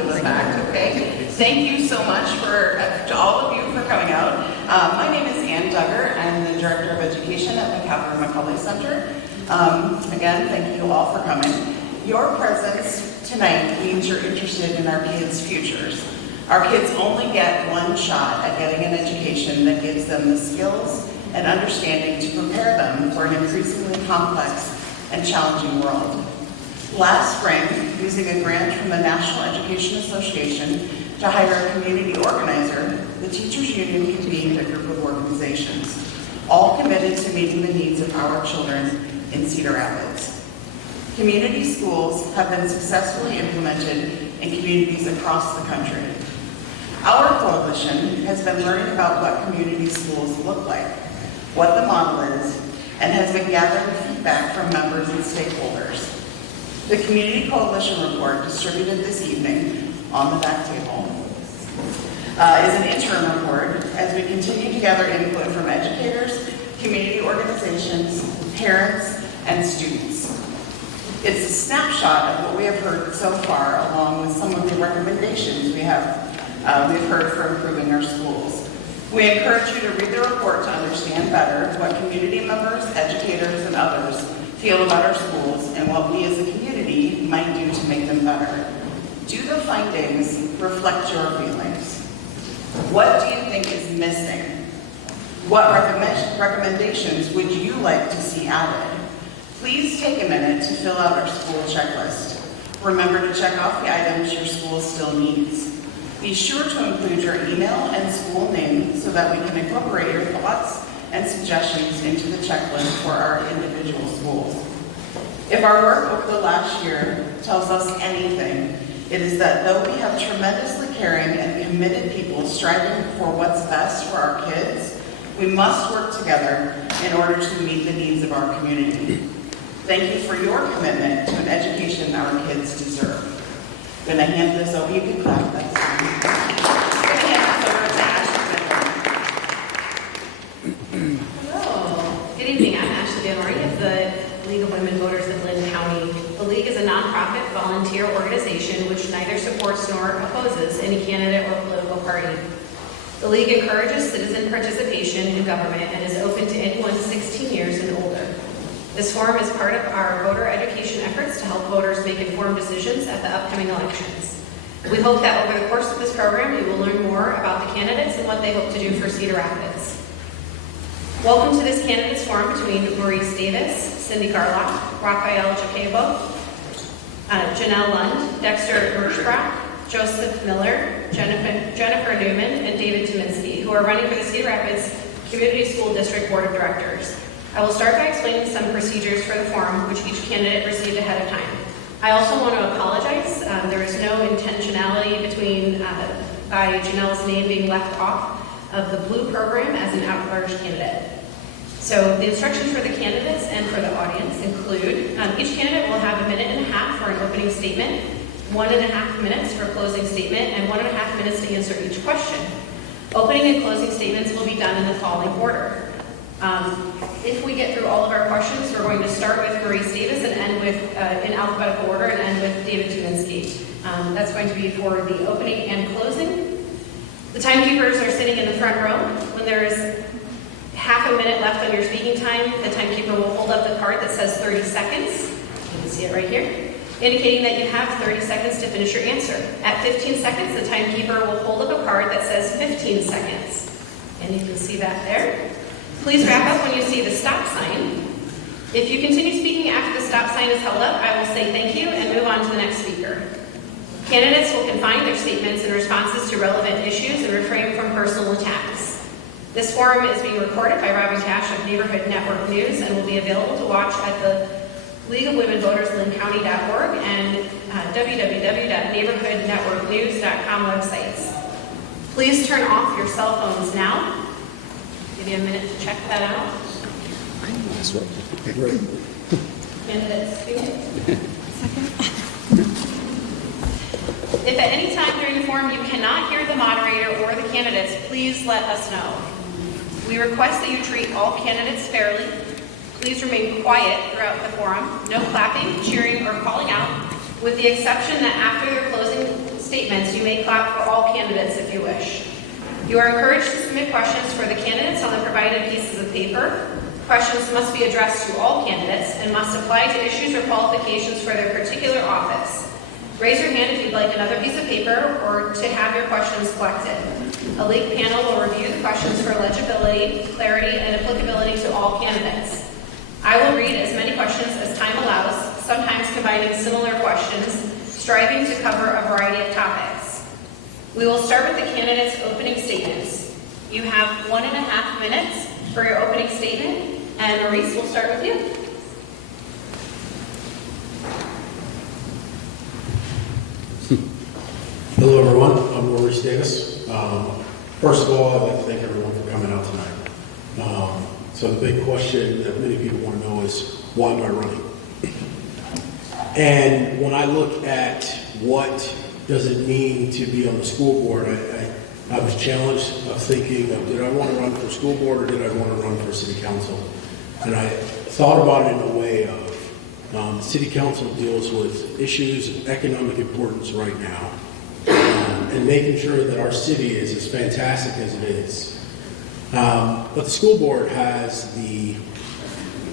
after the fact, okay? Thank you so much to all of you for coming out. My name is Ann Duggar. I'm the Director of Education at the Catherine McCauley Center. Again, thank you all for coming. Your presence tonight means you're interested in our kids' futures. Our kids only get one shot at getting an education that gives them the skills and understanding to prepare them for an increasingly complex and challenging world. Last spring, using a grant from the National Education Association to hire a community organizer, the Teachers Union convened a group of organizations, all committed to meeting the needs of our children in Cedar Rapids. Community schools have been successfully implemented in communities across the country. Our coalition has been learning about what community schools look like, what the model is, and has been gathering feedback from members and stakeholders. The Community Coalition Report, distributed this evening on the back table, is an interim report as we continue to gather input from educators, community organizations, parents, and students. It's a snapshot of what we have heard so far, along with some of the recommendations we've heard for improving our schools. We encourage you to read the report to understand better what community members, educators, and others feel about our schools and what we as a community might do to make them better. Do the findings reflect your feelings? What do you think is missing? What recommendations would you like to see added? Please take a minute to fill out our school checklist. Remember to check off the items your school still needs. Be sure to include your email and school name so that we can incorporate your thoughts and suggestions into the checklist for our individual schools. If our work over the last year tells us anything, it is that though we have tremendously caring and committed people striving for what's best for our kids, we must work together in order to meet the needs of our community. Thank you for your commitment to an education our kids deserve. I'm going to hand this over. You can clap. That's fine. I'm going to hand this over to Ashley. Hello. Good evening. I'm Ashley Vanori of the League of Women Voters of Lynn County. The League is a nonprofit volunteer organization which neither supports nor opposes any candidate or political party. The League encourages citizen participation in government and is open to anyone 16 years and older. This forum is part of our voter education efforts to help voters make informed decisions at the upcoming elections. We hope that over the course of this program, you will learn more about the candidates and what they hope to do for Cedar Rapids. Welcome to this candidates forum between Maurice Davis, Cindy Garlock, Raphael Jacobo, Janelle Lund, Dexter Hirschbach, Joseph Miller, Jennifer Newman, and David Tominski, who are running for the Cedar Rapids Community School District Board of Directors. I will start by explaining some procedures for the forum, which each candidate received ahead of time. I also want to apologize. There is no intentionality by Janelle's name being left off of the blue program as an at-large candidate. So the instructions for the candidates and for the audience include, each candidate will have 1.5 minutes for an opening statement, 1.5 minutes for a closing statement, and 1.5 minutes to answer each question. Opening and closing statements will be done in the following order. If we get through all of our questions, we're going to start with Maurice Davis and end with, in alphabetical order, and end with David Tominski. That's going to be for the opening and closing. The timekeepers are sitting in the front row. When there is half a minute left on your speaking time, the timekeeper will hold up the card that says 30 seconds. You can see it right here, indicating that you have 30 seconds to finish your answer. At 15 seconds, the timekeeper will hold up a card that says 15 seconds. And you can see that there. Please wrap up when you see the stop sign. If you continue speaking after the stop sign is held up, I will say thank you and move on to the next speaker. Candidates will confine their statements and responses to relevant issues and refrain from personal attacks. This forum is being recorded by Robin Cash of Neighborhood Network News and will be available to watch at the League of Women Voters LynnCounty.org and www.neighborhoodnetworknews.com websites. Please turn off your cell phones now. Give you a minute to check that out. That's right. Great. Candidates, If at any time during the forum you cannot hear the moderator or the candidates, please let us know. We request that you treat all candidates fairly. Please remain quiet throughout the forum. No clapping, cheering, or calling out, with the exception that after their closing statements, you may clap for all candidates if you wish. You are encouraged to submit questions for the candidates on the provided pieces of paper. Questions must be addressed to all candidates and must apply to issues or qualifications for their particular office. Raise your hand if you'd like another piece of paper or to have your questions collected. A league panel will review the questions for legibility, clarity, and applicability to all candidates. I will read as many questions as time allows, sometimes combining similar questions, striving to cover a variety of topics. We will start with the candidates' opening statements. You have 1.5 minutes for your opening statement, and Maurice, we'll start with you. Hello, everyone. I'm Maurice Davis. First of all, I'd like to thank everyone for coming out tonight. So the big question that many people want to know is, why am I running? And when I look at what does it mean to be on the school board, I was challenged of thinking of, did I want to run for school board or did I want to run for city council? And I thought about it in a way of, city council deals with issues of economic importance right now. And making sure that our city is as fantastic as it is. But the school board has the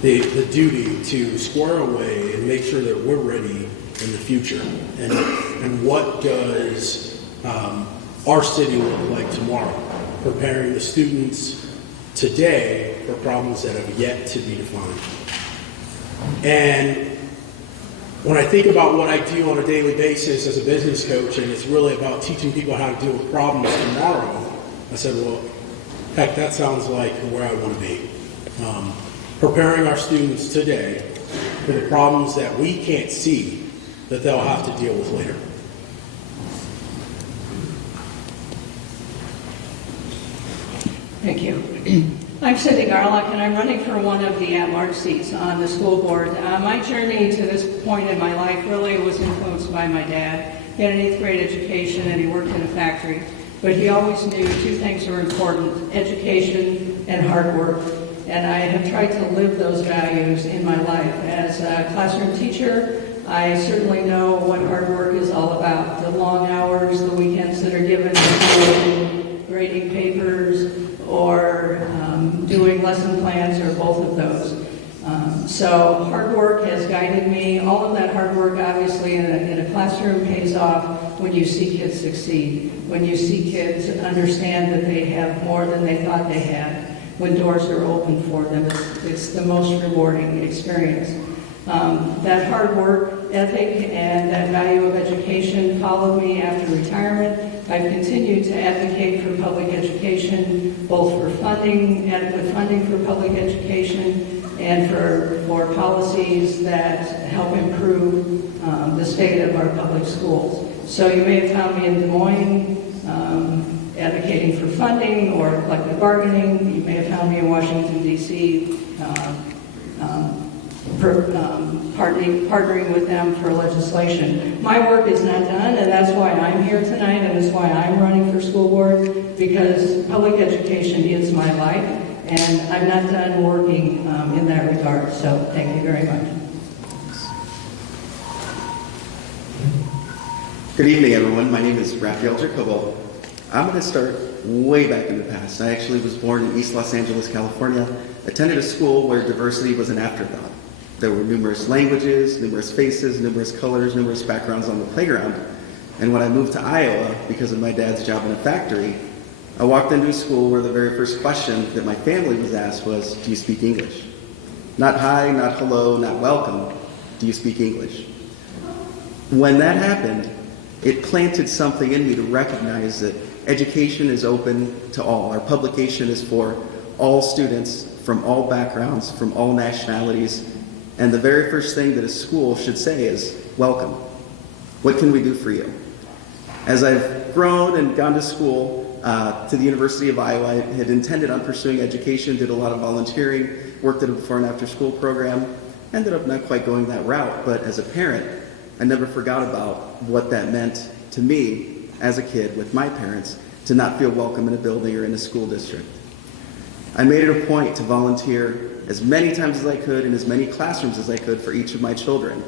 duty to square away and make sure that we're ready in the future. And what does our city look like tomorrow? Preparing the students today for problems that have yet to be defined. And when I think about what I do on a daily basis as a business coach, and it's really about teaching people how to deal with problems tomorrow, I said, well, heck, that sounds like where I want to be. Preparing our students today for the problems that we can't see that they'll have to deal with later. Thank you. I'm Cindy Garlock, and I'm running for one of the at-large seats on the school board. My journey to this point in my life really was influenced by my dad. He had an 8th grade education, and he worked in a factory. But he always knew 2 things were important: education and hard work. And I have tried to live those values in my life. As a classroom teacher, I certainly know what hard work is all about. The long hours, the weekends that are given to grading papers, or doing lesson plans, or both of those. So hard work has guided me. All of that hard work, obviously, in a classroom pays off when you see kids succeed, when you see kids understand that they have more than they thought they had, when doors are open for them. It's the most rewarding experience. That hard work ethic and that value of education followed me after retirement. I've continued to advocate for public education, both for funding, adequate funding for public education, and for policies that help improve the state of our public schools. So you may have found me in Des Moines advocating for funding or collective bargaining. You may have found me in Washington, D.C. Partnering with them for legislation. My work is not done, and that's why I'm here tonight, and that's why I'm running for school board, because public education is my life, and I'm not done working in that regard. So thank you very much. Good evening, everyone. My name is Raphael Jacobo. I'm going to start way back in the past. I actually was born in East Los Angeles, California, attended a school where diversity was an afterthought. There were numerous languages, numerous faces, numerous colors, numerous backgrounds on the playground. And when I moved to Iowa, because of my dad's job in a factory, I walked into a school where the very first question that my family was asked was, do you speak English? Not hi, not hello, not welcome. Do you speak English? When that happened, it planted something in me to recognize that education is open to all. Our publication is for all students from all backgrounds, from all nationalities. And the very first thing that a school should say is, welcome. What can we do for you? As I've grown and gone to school, to the University of Iowa, I had intended on pursuing education, did a lot of volunteering, worked at a before and after school program, ended up not quite going that route, but as a parent, I never forgot about what that meant to me as a kid with my parents to not feel welcome in a building or in a school district. I made it a point to volunteer as many times as I could in as many classrooms as I could for each of my children.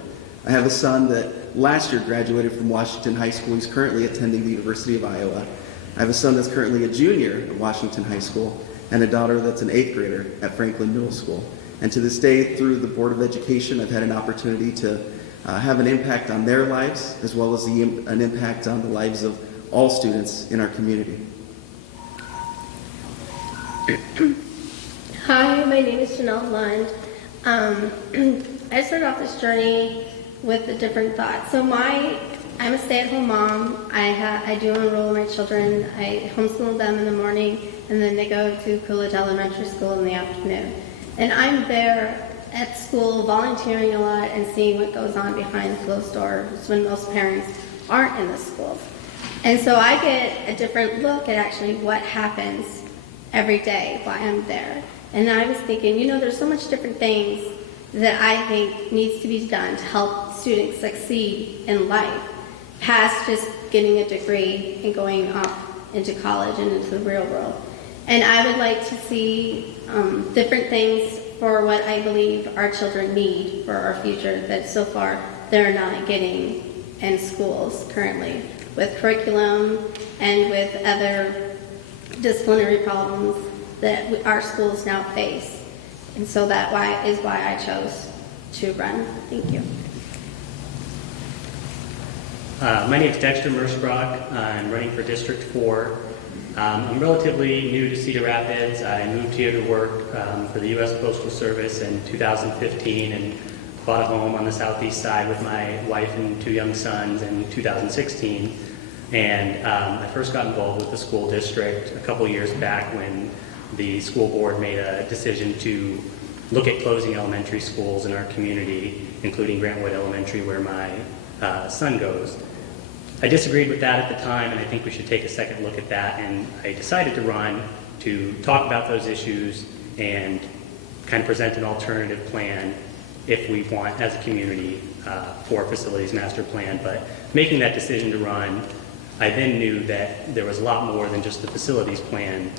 I have a son that last year graduated from Washington High School. He's currently attending the University of Iowa. I have a son that's currently a junior at Washington High School and a daughter that's an 8th grader at Franklin Middle School. And to this day, through the Board of Education, I've had an opportunity to have an impact on their lives, as well as an impact on the lives of all students in our community. Hi, my name is Janelle Lund. I started off this journey with a different thought. So I'm a stay-at-home mom. I do enroll my children. I homeschool them in the morning, and then they go to Coolidge Elementary School in the afternoon. And I'm there at school volunteering a lot and seeing what goes on behind closed doors when most parents aren't in the schools. And so I get a different look at actually what happens every day while I'm there. And I was thinking, there's so much different things that I think needs to be done to help students succeed in life, past just getting a degree and going off into college and into the real world. And I would like to see different things for what I believe our children need for our future that so far they're not getting in schools currently, with curriculum and with other disciplinary problems that our schools now face. And so that is why I chose to run. Thank you. My name is Dexter Mersbrock. I'm running for District 4. I'm relatively new to Cedar Rapids. I moved here to work for the U.S. Postal Service in 2015 and bought a home on the southeast side with my wife and 2 young sons in 2016. And I first got involved with the school district a couple years back when the school board made a decision to look at closing elementary schools in our community, including Grantwood Elementary, where my son goes. I disagreed with that at the time, and I think we should take a second look at that, and I decided to run to talk about those issues and kind of present an alternative plan if we want, as a community, for a facilities master plan. But making that decision to run, I then knew that there was a lot more than just the facilities plan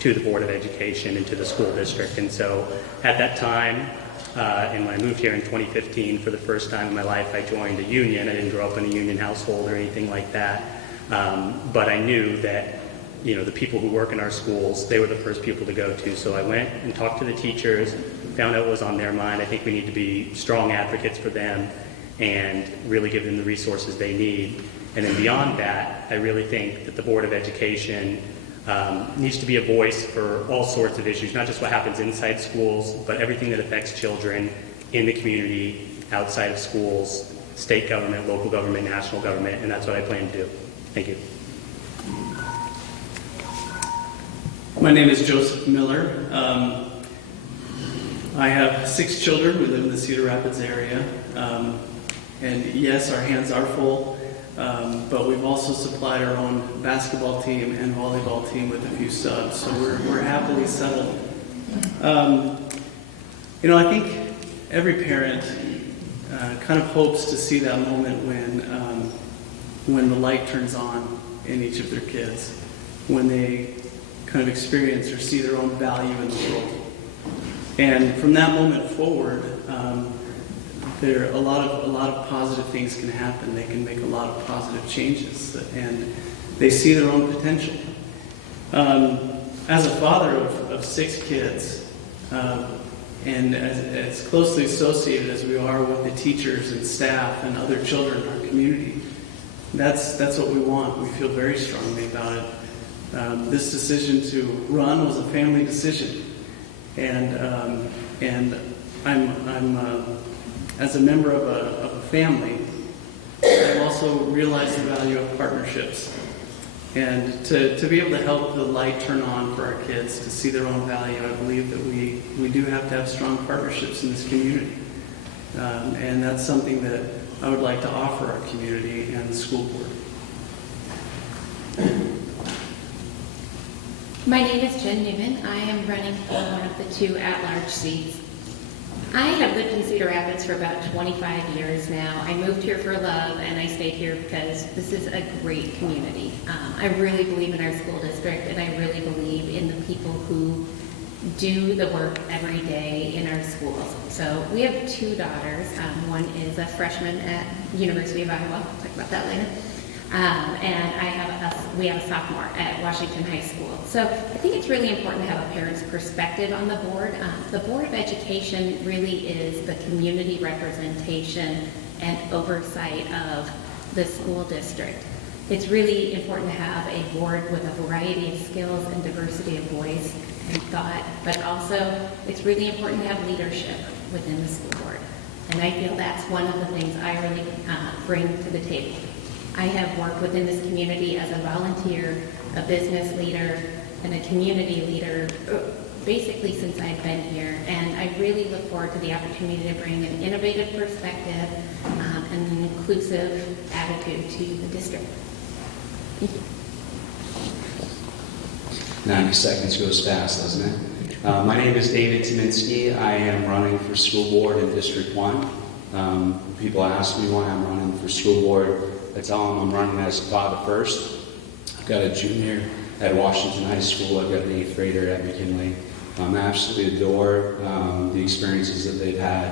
to the Board of Education and to the school district. And so at that time, and when I moved here in 2015 for the first time in my life, I joined a union. I didn't grow up in a union household or anything like that. But I knew that, the people who work in our schools, they were the first people to go to. So I went and talked to the teachers, found out what was on their mind. I think we need to be strong advocates for them and really give them the resources they need. And then beyond that, I really think that the Board of Education needs to be a voice for all sorts of issues, not just what happens inside schools, but everything that affects children in the community, outside of schools, state government, local government, national government, and that's what I plan to do. Thank you. My name is Joseph Miller. I have 6 children. We live in the Cedar Rapids area. And yes, our hands are full. But we've also supplied our own basketball team and volleyball team with a few subs, so we're happily settled. I think every parent kind of hopes to see that moment when the light turns on in each of their kids, when they kind of experience or see their own value in the world. And from that moment forward, there are a lot of positive things can happen. They can make a lot of positive changes, and they see their own potential. As a father of 6 kids, and as closely associated as we are with the teachers and staff and other children in our community, that's what we want. We feel very strongly about it. This decision to run was a family decision, and I'm as a member of a family, I've also realized the value of partnerships. And to be able to help the light turn on for our kids, to see their own value, I believe that we do have to have strong partnerships in this community. And that's something that I would like to offer our community and the school board. My name is Jen Newman. I am running for one of the 2 at-large seats. I have lived in Cedar Rapids for about 25 years now. I moved here for love, and I stayed here because this is a great community. I really believe in our school district, and I really believe in the people who do the work every day in our schools. So we have two daughters. One is a freshman at University of Iowa. I'll talk about that later. And we have a sophomore at Washington High School. So I think it's really important to have a parent's perspective on the board. The Board of Education really is the community representation and oversight of the school district. It's really important to have a board with a variety of skills and diversity of voice and thought, but also it's really important to have leadership within the school board. And I feel that's one of the things I really bring to the table. I have worked within this community as a volunteer, a business leader, and a community leader basically since I've been here. And I really look forward to the opportunity to bring an innovative perspective and an inclusive attitude to the district. Thank you. 90 seconds goes fast, doesn't it? My name is David Tominski. I am running for school board in District 1. People ask me why I'm running for school board. I tell them I'm running as a father first. I've got a junior at Washington High School. I've got an 8th grader at McKinley. I absolutely adore the experiences that they've had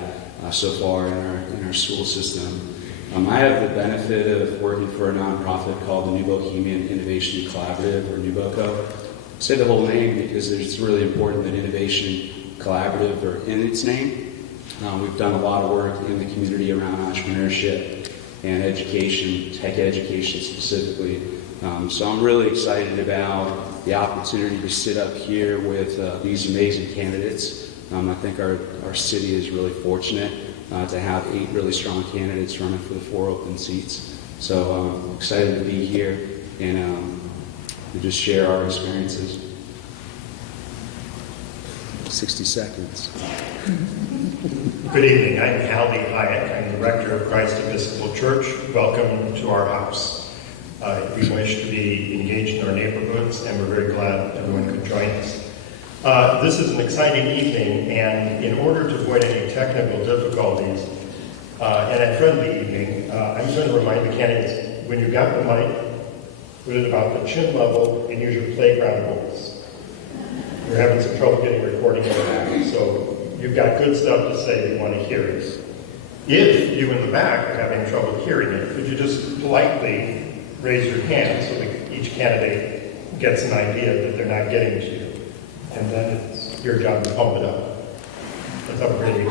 so far in our school system. I have the benefit of working for a nonprofit called the New Bohemian Innovation Collaborative, or NewBoCo. I say the whole name because it's really important that Innovation Collaborative are in its name. We've done a lot of work in the community around entrepreneurship and education, tech education specifically. So I'm really excited about the opportunity to sit up here with these amazing candidates. I think our city is really fortunate to have 8 really strong candidates running for the 4 open seats. So I'm excited to be here and to just share our experiences. 60 seconds. Good evening. I'm Halby Hyatt. I'm the rector of Christ Episcopal Church. Welcome to our house. We wish to be engaged in our neighborhoods, and we're very glad everyone could join us. This is an exciting evening, and in order to avoid any technical difficulties, and a friendly evening, I'm going to remind the candidates, when you've got the mic, put it about the chin level and use your playground voice. We're having some trouble getting recording in the back, so you've got good stuff to say we want to hear it. If you in the back are having trouble hearing it, could you just politely raise your hand so that each candidate gets an idea that they're not getting to you? And then it's your job to pump it up. That's up really.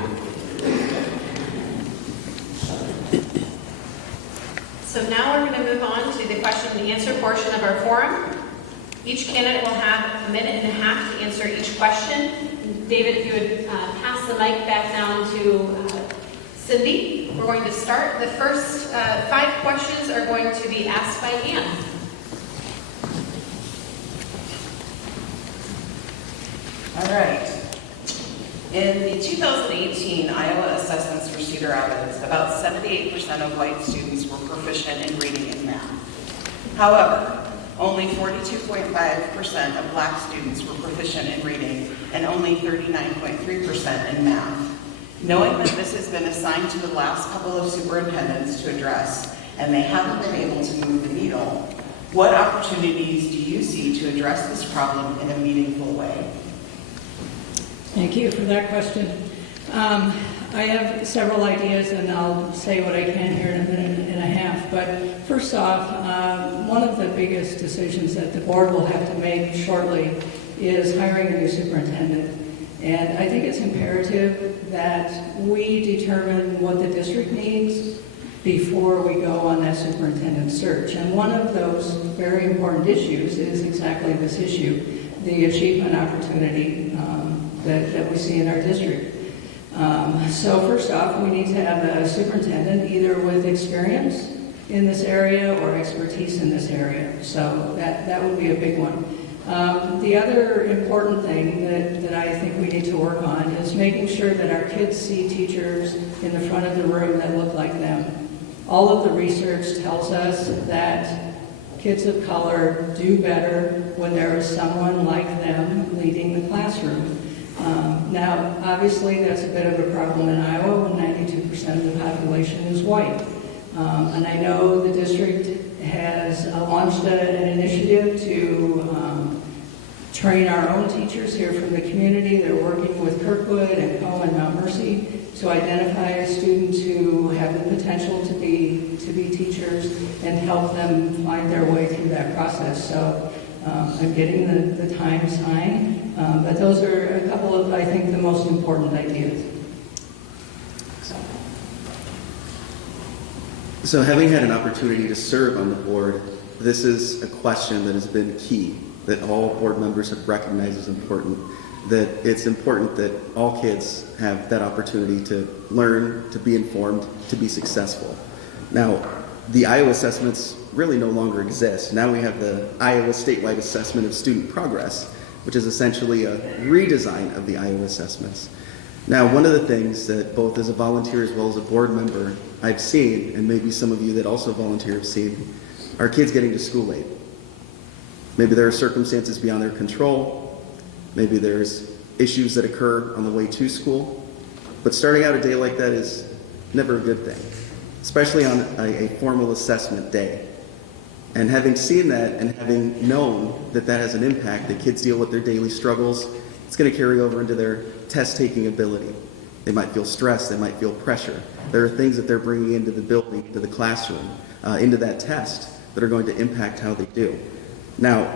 So now we're going to move on to the question and answer portion of our forum. Each candidate will have a minute and a half to answer each question. David, if you would pass the mic back down to Cindy. We're going to start. The first 5 questions are going to be asked by Ann. All right. In the 2018 Iowa assessments for Cedar Rapids, about 78% of white students were proficient in reading and math. However, only 42.5% of black students were proficient in reading and only 39.3% in math. Knowing that this has been assigned to the last couple of superintendents to address, and they haven't been able to move the needle, what opportunities do you see to address this problem in a meaningful way? Thank you for that question. I have several ideas, and I'll say what I can here in a minute and a half. But first off, one of the biggest decisions that the board will have to make shortly is hiring a new superintendent. And I think it's imperative that we determine what the district needs before we go on that superintendent search. And one of those very important issues is exactly this issue, the achievement opportunity that we see in our district. So first off, we need to have a superintendent either with experience in this area or expertise in this area. So that would be a big one. The other important thing that I think we need to work on is making sure that our kids see teachers in the front of the room that look like them. All of the research tells us that kids of color do better when there is someone like them leading the classroom. Now, obviously, that's a bit of a problem in Iowa when 92% of the population is white. And I know the district has launched an initiative to train our own teachers here from the community. They're working with Kirkwood and Poe and Mount Mercy to identify students who have the potential to be teachers and help them find their way through that process. So I'm getting the time signed, but those are a couple of, I think, the most important ideas. So having had an opportunity to serve on the board, this is a question that has been key, that all board members have recognized as important, that it's important that all kids have that opportunity to learn, to be informed, to be successful. Now, the Iowa assessments really no longer exist. Now we have the Iowa statewide assessment of student progress, which is essentially a redesign of the Iowa assessments. Now, one of the things that both as a volunteer as well as a board member I've seen, and maybe some of you that also volunteer have seen, are kids getting to school late. Maybe there are circumstances beyond their control. Maybe there's issues that occur on the way to school. But starting out a day like that is never a good thing, especially on a formal assessment day. And having seen that and having known that that has an impact, that kids deal with their daily struggles, it's going to carry over into their test-taking ability. They might feel stress, they might feel pressure. There are things that they're bringing into the building, into the classroom, into that test that are going to impact how they do. Now,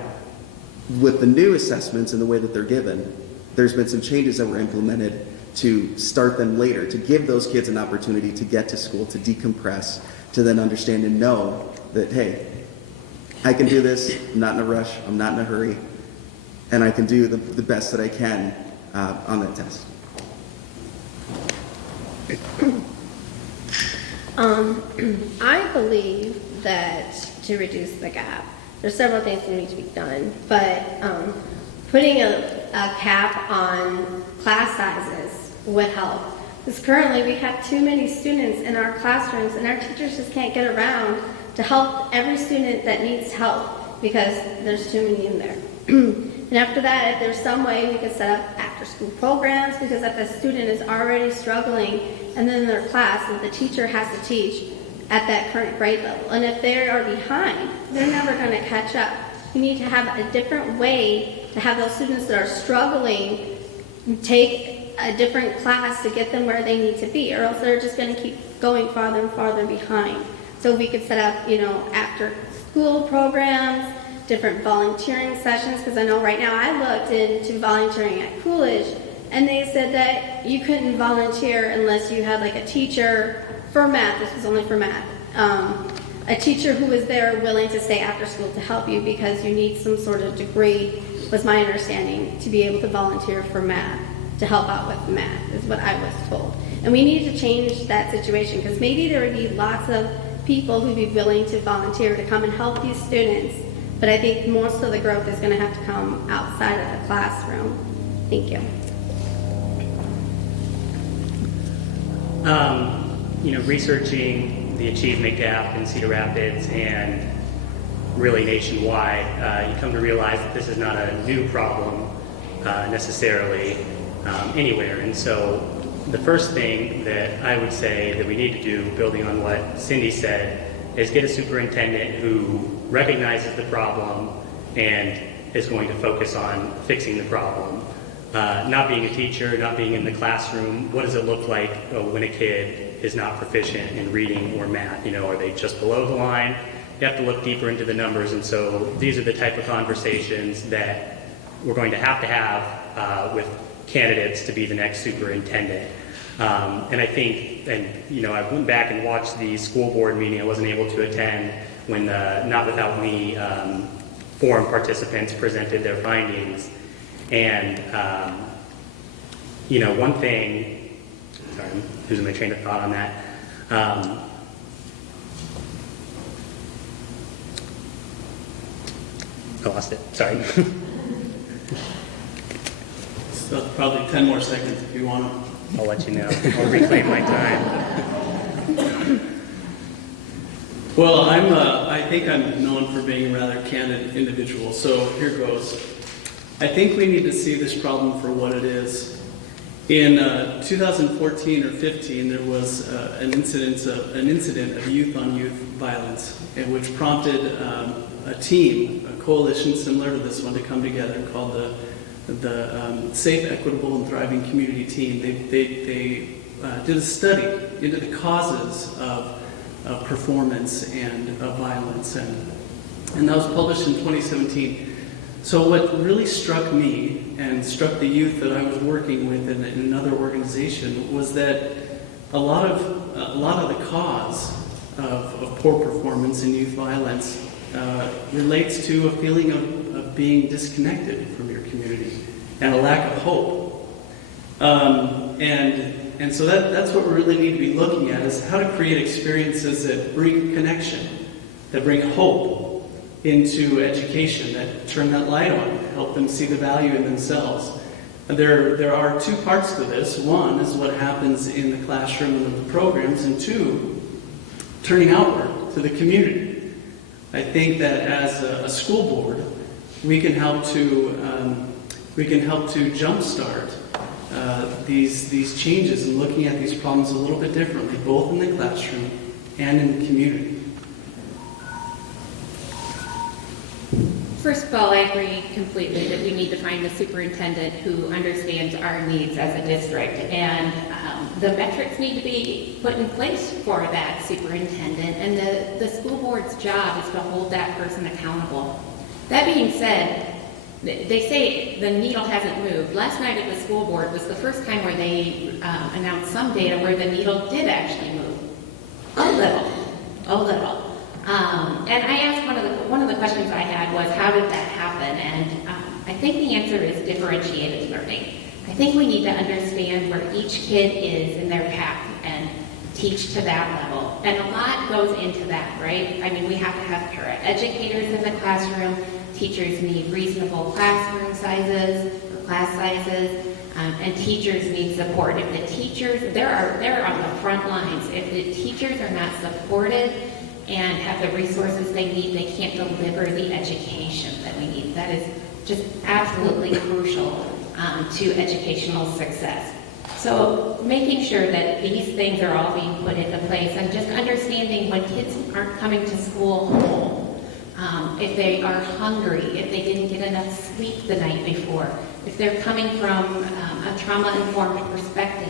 with the new assessments and the way that they're given, there's been some changes that were implemented to start them later, to give those kids an opportunity to get to school, to decompress, to then understand and know that, hey, I can do this, I'm not in a rush, I'm not in a hurry, and I can do the best that I can on that test. I believe that to reduce the gap, there's several things that need to be done, but putting a cap on class sizes would help. Because currently we have too many students in our classrooms and our teachers just can't get around to help every student that needs help because there's too many in there. And after that, if there's some way we could set up after-school programs, because if a student is already struggling and then their class and the teacher has to teach at that current grade level, and if they are behind, they're never going to catch up. You need to have a different way to have those students that are struggling take a different class to get them where they need to be, or else they're just going to keep going farther and farther behind. So we could set up, after-school programs, different volunteering sessions, because I know right now I looked into volunteering at Coolidge, and they said that you couldn't volunteer unless you had like a teacher for math. This was only for math. A teacher who was there willing to stay after school to help you because you need some sort of degree, was my understanding, to be able to volunteer for math, to help out with math, is what I was told. And we need to change that situation, because maybe there would be lots of people who'd be willing to volunteer to come and help these students, but I think most of the growth is going to have to come outside of the classroom. Thank you. Researching the achievement gap in Cedar Rapids and really nationwide, you come to realize that this is not a new problem necessarily anywhere. And so the first thing that I would say that we need to do, building on what Cindy said, is get a superintendent who recognizes the problem and is going to focus on fixing the problem. Not being a teacher, not being in the classroom, what does it look like when a kid is not proficient in reading or math? Are they just below the line? You have to look deeper into the numbers, and so these are the type of conversations that we're going to have with candidates to be the next superintendent. And I think, I went back and watched the school board meeting. I wasn't able to attend when the Not Without Me forum participants presented their findings. And, one thing, sorry, I'm losing my train of thought on that. I lost it, sorry. So probably 10 more seconds if you want to. I'll let you know. I'll reclaim my time. Well, I think I'm known for being a rather candid individual, so here goes. I think we need to see this problem for what it is. In 2014 or 15, there was an incident of youth-on-youth violence, which prompted a team, a coalition similar to this one, to come together called the Safe, Equitable, and Thriving Community Team. They did a study into the causes of performance and of violence, and that was published in 2017. So what really struck me and struck the youth that I was working with in another organization was that a lot of the cause of poor performance and youth violence relates to a feeling of being disconnected from your community and a lack of hope. And so that's what we really need to be looking at, is how to create experiences that bring connection, that bring hope into education, that turn that light on, help them see the value in themselves. There are two parts to this. One is what happens in the classroom and the programs, and two, turning outward to the community. I think that as a school board, we can help to jumpstart these changes and looking at these problems a little bit differently, both in the classroom and in the community. First of all, I agree completely that we need to find a superintendent who understands our needs as a district, and the metrics need to be put in place for that superintendent, and the school board's job is to hold that person accountable. That being said, they say the needle hasn't moved. Last night at the school board was the first time where they announced some data where the needle did actually move. A little. And I asked one of the questions I had was, how did that happen? And I think the answer is differentiated learning. I think we need to understand where each kid is in their path and teach to that level. And a lot goes into that, right? I mean, we have to have educators in the classroom. Teachers need reasonable classroom sizes, or class sizes, and teachers need support. If the teachers, they're on the front lines. If the teachers are not supported and have the resources they need, they can't deliver the education that we need. That is just absolutely crucial to educational success. So making sure that these things are all being put into place, and just understanding when kids aren't coming to school whole, if they are hungry, if they didn't get enough sleep the night before, if they're coming from a trauma-informed perspective,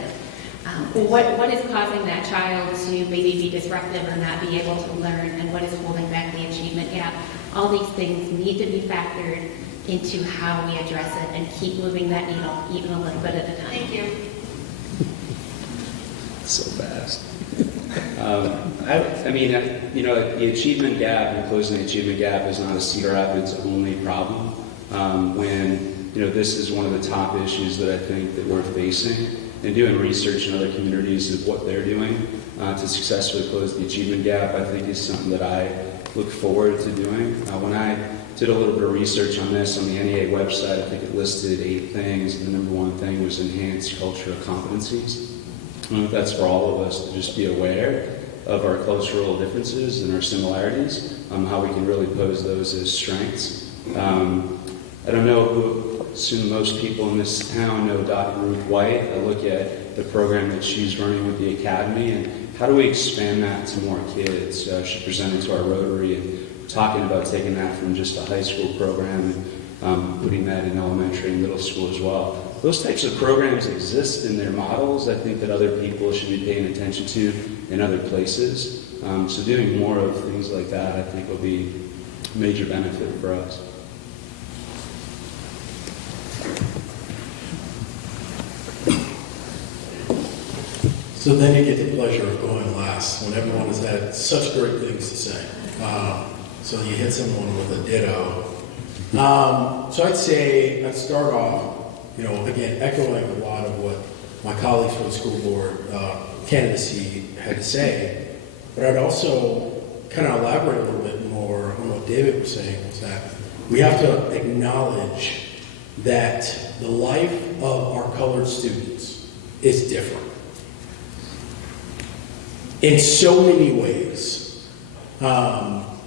what is causing that child to maybe be disruptive or not be able to learn, and what is holding back the achievement gap? All these things need to be factored into how we address it and keep moving that needle even a little bit at a time. Thank you. So fast. The achievement gap and closing the achievement gap is not a Cedar Rapids only problem. This is one of the top issues that I think that we're facing, and doing research in other communities of what they're doing to successfully close the achievement gap, I think is something that I look forward to doing. When I did a little bit of research on this on the NEA website, I think it listed 8 things, and the number one thing was enhanced cultural competencies. I don't know if that's for all of us to just be aware of our cultural differences and our similarities, how we can really pose those as strengths. I don't know assume most people in this town know Dr. Ruth White. I look at the program that she's running with the Academy, and how do we expand that to more kids? She presented to our Rotary, and talking about taking that from just a high school program and putting that in elementary and middle school as well. Those types of programs exist in their models. I think that other people should be paying attention to in other places. So doing more of things like that, I think, will be a major benefit for us. So then you get the pleasure of going last when everyone has had such great things to say. So you hit someone with a ditto. So I'd say I'd start off, again, echoing a lot of what my colleagues from the school board candidacy had to say, but I'd also kind of elaborate a little bit more on what David was saying, was that we have to acknowledge that the life of our colored students is different in so many ways,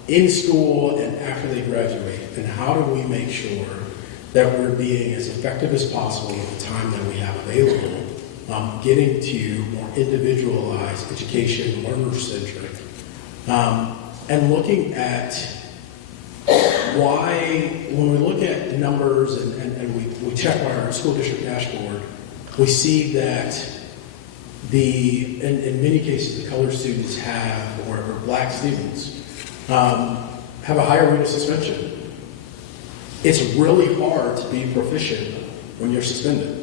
in school and after they graduate. And how do we make sure that we're being as effective as possible with the time that we have available getting to more individualized education, learner-centric, and looking at why, when we look at numbers and we check our school district dashboard, we see that in many cases, the colored students have, or black students, have a higher rate of suspension. It's really hard to be proficient when you're suspended.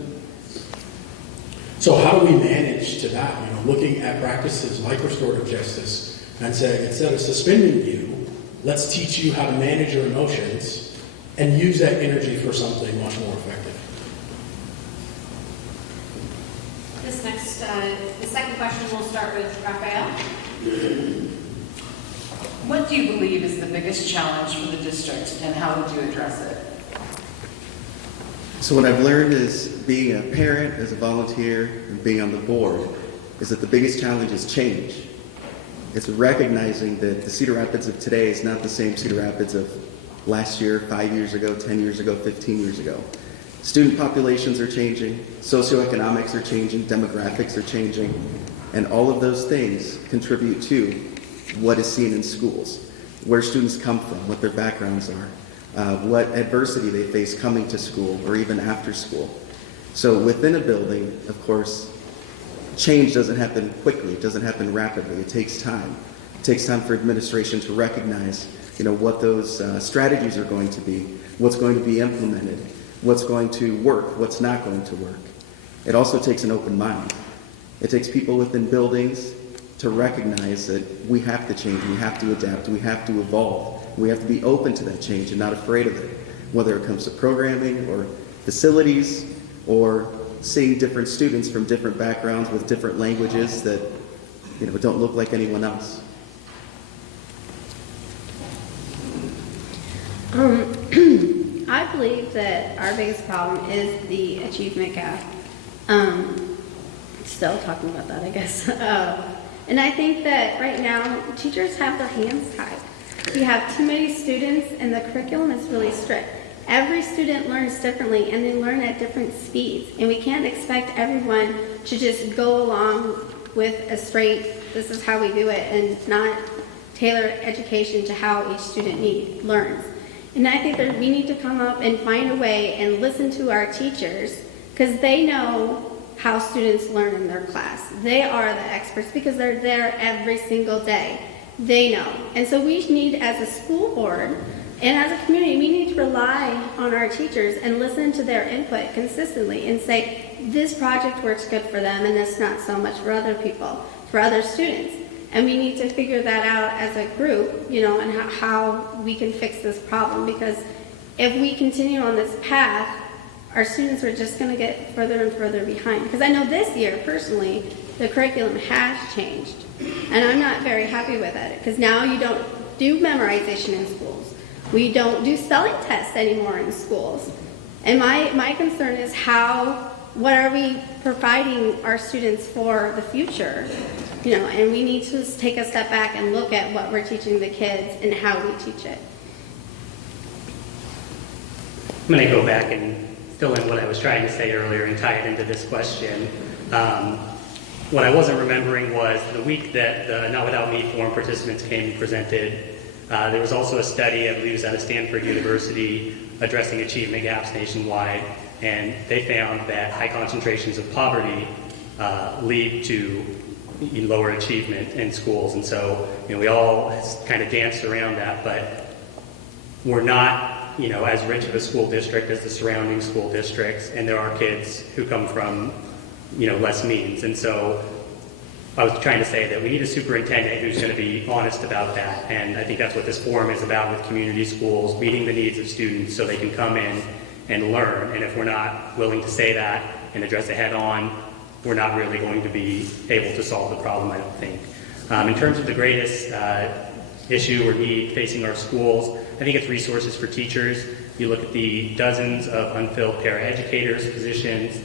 So how do we manage to that? Looking at practices like restorative justice and say, instead of suspending you, let's teach you how to manage your emotions and use that energy for something much more effective. This next, the second question, we'll start with Raphael. What do you believe is the biggest challenge for the district, and how would you address it? So what I've learned is being a parent, as a volunteer, and being on the board, is that the biggest challenge is change. It's recognizing that the Cedar Rapids of today is not the same Cedar Rapids of last year, 5 years ago, 10 years ago, 15 years ago. Student populations are changing, socioeconomics are changing, demographics are changing, and all of those things contribute to what is seen in schools, where students come from, what their backgrounds are, what adversity they face coming to school or even after school. So within a building, of course, change doesn't happen quickly, it doesn't happen rapidly, it takes time. It takes time for administration to recognize what those strategies are going to be, what's going to be implemented, what's going to work, what's not going to work. It also takes an open mind. It takes people within buildings to recognize that we have to change, we have to adapt, we have to evolve. We have to be open to that change and not afraid of it, whether it comes to programming or facilities or seeing different students from different backgrounds with different languages that don't look like anyone else. I believe that our biggest problem is the achievement gap. Still talking about that, I guess. And I think that right now, teachers have their hands tied. We have too many students, and the curriculum is really strict. Every student learns differently, and they learn at different speeds. And we can't expect everyone to just go along with a straight, this is how we do it, and not tailor education to how each student learns. And I think that we need to come up and find a way and listen to our teachers, because they know how students learn in their class. They are the experts because they're there every single day. They know. And so we need, as a school board and as a community, we need to rely on our teachers and listen to their input consistently and say, this project works good for them and it's not so much for other people, for other students. And we need to figure that out as a group, and how we can fix this problem, because if we continue on this path, our students are just going to get further and further behind. Because I know this year, personally, the curriculum has changed. And I'm not very happy with it, because now you don't do memorization in schools. We don't do spelling tests anymore in schools. And my concern is what are we providing our students for the future? And we need to take a step back and look at what we're teaching the kids and how we teach it. I'm going to go back and fill in what I was trying to say earlier and tie it into this question. What I wasn't remembering was the week that the Not Without Me Forum participants came and presented, there was also a study, I believe it was out of Stanford University, addressing achievement gaps nationwide, and they found that high concentrations of poverty lead to lower achievement in schools. And so, we all kind of danced around that, but we're not as rich of a school district as the surrounding school districts, and there are kids who come from, less means. And so I was trying to say that we need a superintendent who's going to be honest about that, and I think that's what this forum is about with community schools, meeting the needs of students so they can come in and learn. And if we're not willing to say that and address it head on, we're not really going to be able to solve the problem, I don't think. In terms of the greatest issue or need facing our schools, I think it's resources for teachers. You look at the dozens of unfilled paraeducators positions.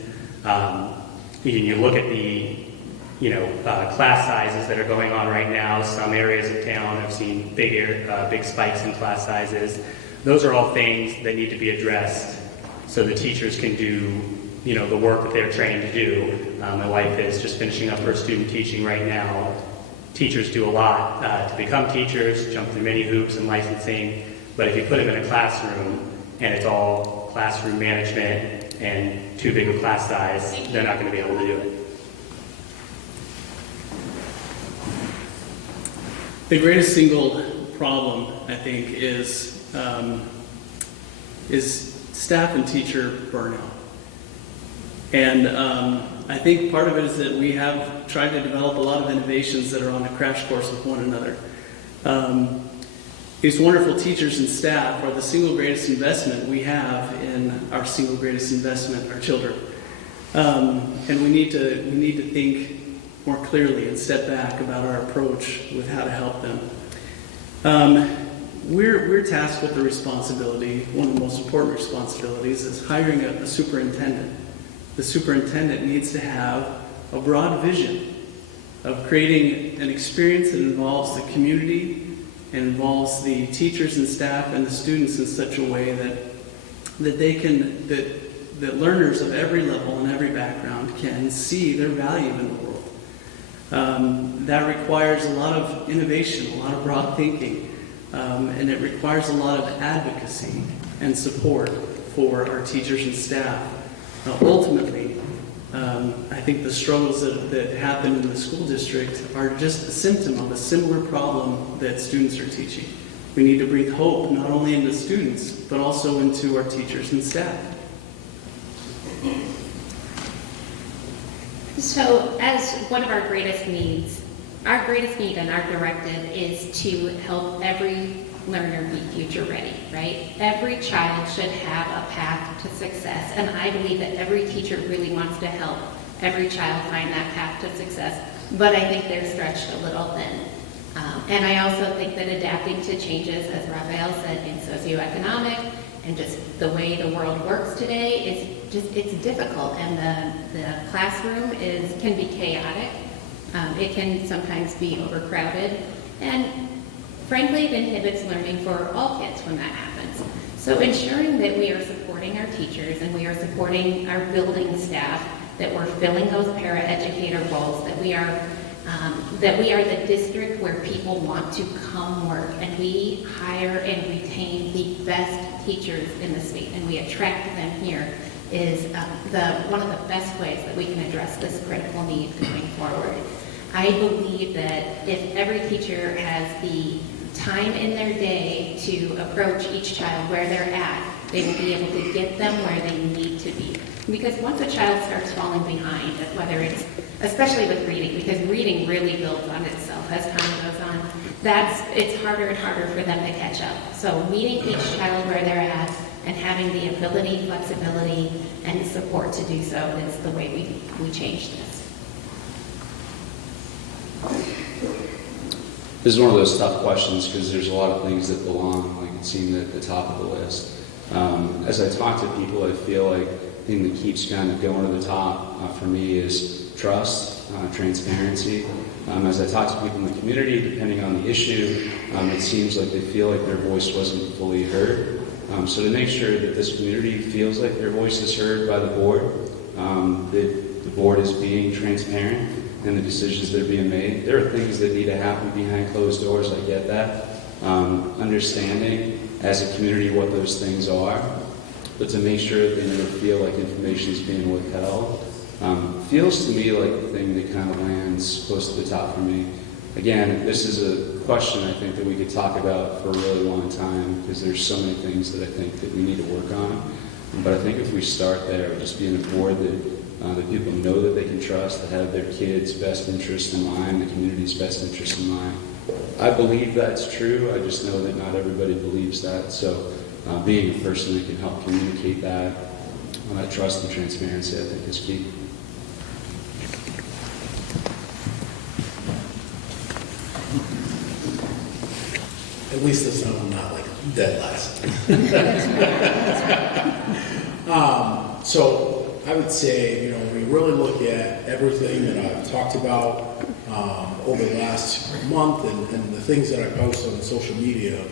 You look at the class sizes that are going on right now. Some areas of town have seen big spikes in class sizes. Those are all things that need to be addressed so the teachers can do the work that they're trained to do. My wife is just finishing up her student teaching right now. Teachers do a lot to become teachers, jump through many hoops and licensing, but if you put them in a classroom and it's all classroom management and too big of class size, they're not going to be able to do it. The greatest single problem, I think, is staff and teacher burnout. And I think part of it is that we have tried to develop a lot of innovations that are on a crash course with one another. These wonderful teachers and staff are the single greatest investment we have in our single greatest investment, our children. And we need to think more clearly and step back about our approach with how to help them. We're tasked with the responsibility, one of the most important responsibilities is hiring a superintendent. The superintendent needs to have a broad vision of creating an experience that involves the community and involves the teachers and staff and the students in such a way that learners of every level and every background can see their value in the world. That requires a lot of innovation, a lot of broad thinking, and it requires a lot of advocacy and support for our teachers and staff. Ultimately, I think the struggles that happen in the school district are just a symptom of a similar problem that students are teaching. We need to breathe hope not only into students, but also into our teachers and staff. So, as one of our greatest needs and our directive is to help every learner be future ready, right? Every child should have a path to success, and I believe that every teacher really wants to help every child find that path to success, but I think they're stretched a little thin. And I also think that adapting to changes, as Raphael said, in socioeconomic and just the way the world works today it's difficult, and the classroom can be chaotic. It can sometimes be overcrowded, and frankly, it inhibits learning for all kids when that happens. So ensuring that we are supporting our teachers and we are supporting our building staff, that we're filling those para-educator roles, that we are the district where people want to come work, and we hire and retain the best teachers in the state, and we attract them here, is one of the best ways that we can address this critical need going forward. I believe that if every teacher has the time in their day to approach each child where they're at, they will be able to get them where they need to be. Because once a child starts falling behind, whether it's, especially with reading, because reading really builds on itself as time goes on, it's harder and harder for them to catch up. So meeting each child where they're at and having the ability, flexibility, and support to do so is the way we change this. This is one of those tough questions because there's a lot of things that belong, like it seemed at the top of the list. As I talk to people, I feel like the thing that keeps kind of going to the top for me is trust, transparency. As I talk to people in the community, depending on the issue, it seems like they feel like their voice wasn't fully heard. So to make sure that this community feels like their voice is heard by the board, that the board is being transparent in the decisions that are being made. There are things that need to happen behind closed doors, I get that. Understanding as a community what those things are, but to make sure that they never feel like information is being withheld, feels to me like the thing that kind of lands close to the top for me. Again, this is a question I think that we could talk about for a really long time because there's so many things that I think that we need to work on. But I think if we start there, just being a board that people know that they can trust, that have their kids' best interest in mind, the community's best interest in mind. I believe that's true. I just know that not everybody believes that. So being a person that can help communicate that trust and transparency, I think, is key. At least this time I'm not like dead last. So I would say, we really look at everything that I've talked about. over the last month and the things that I post on social media,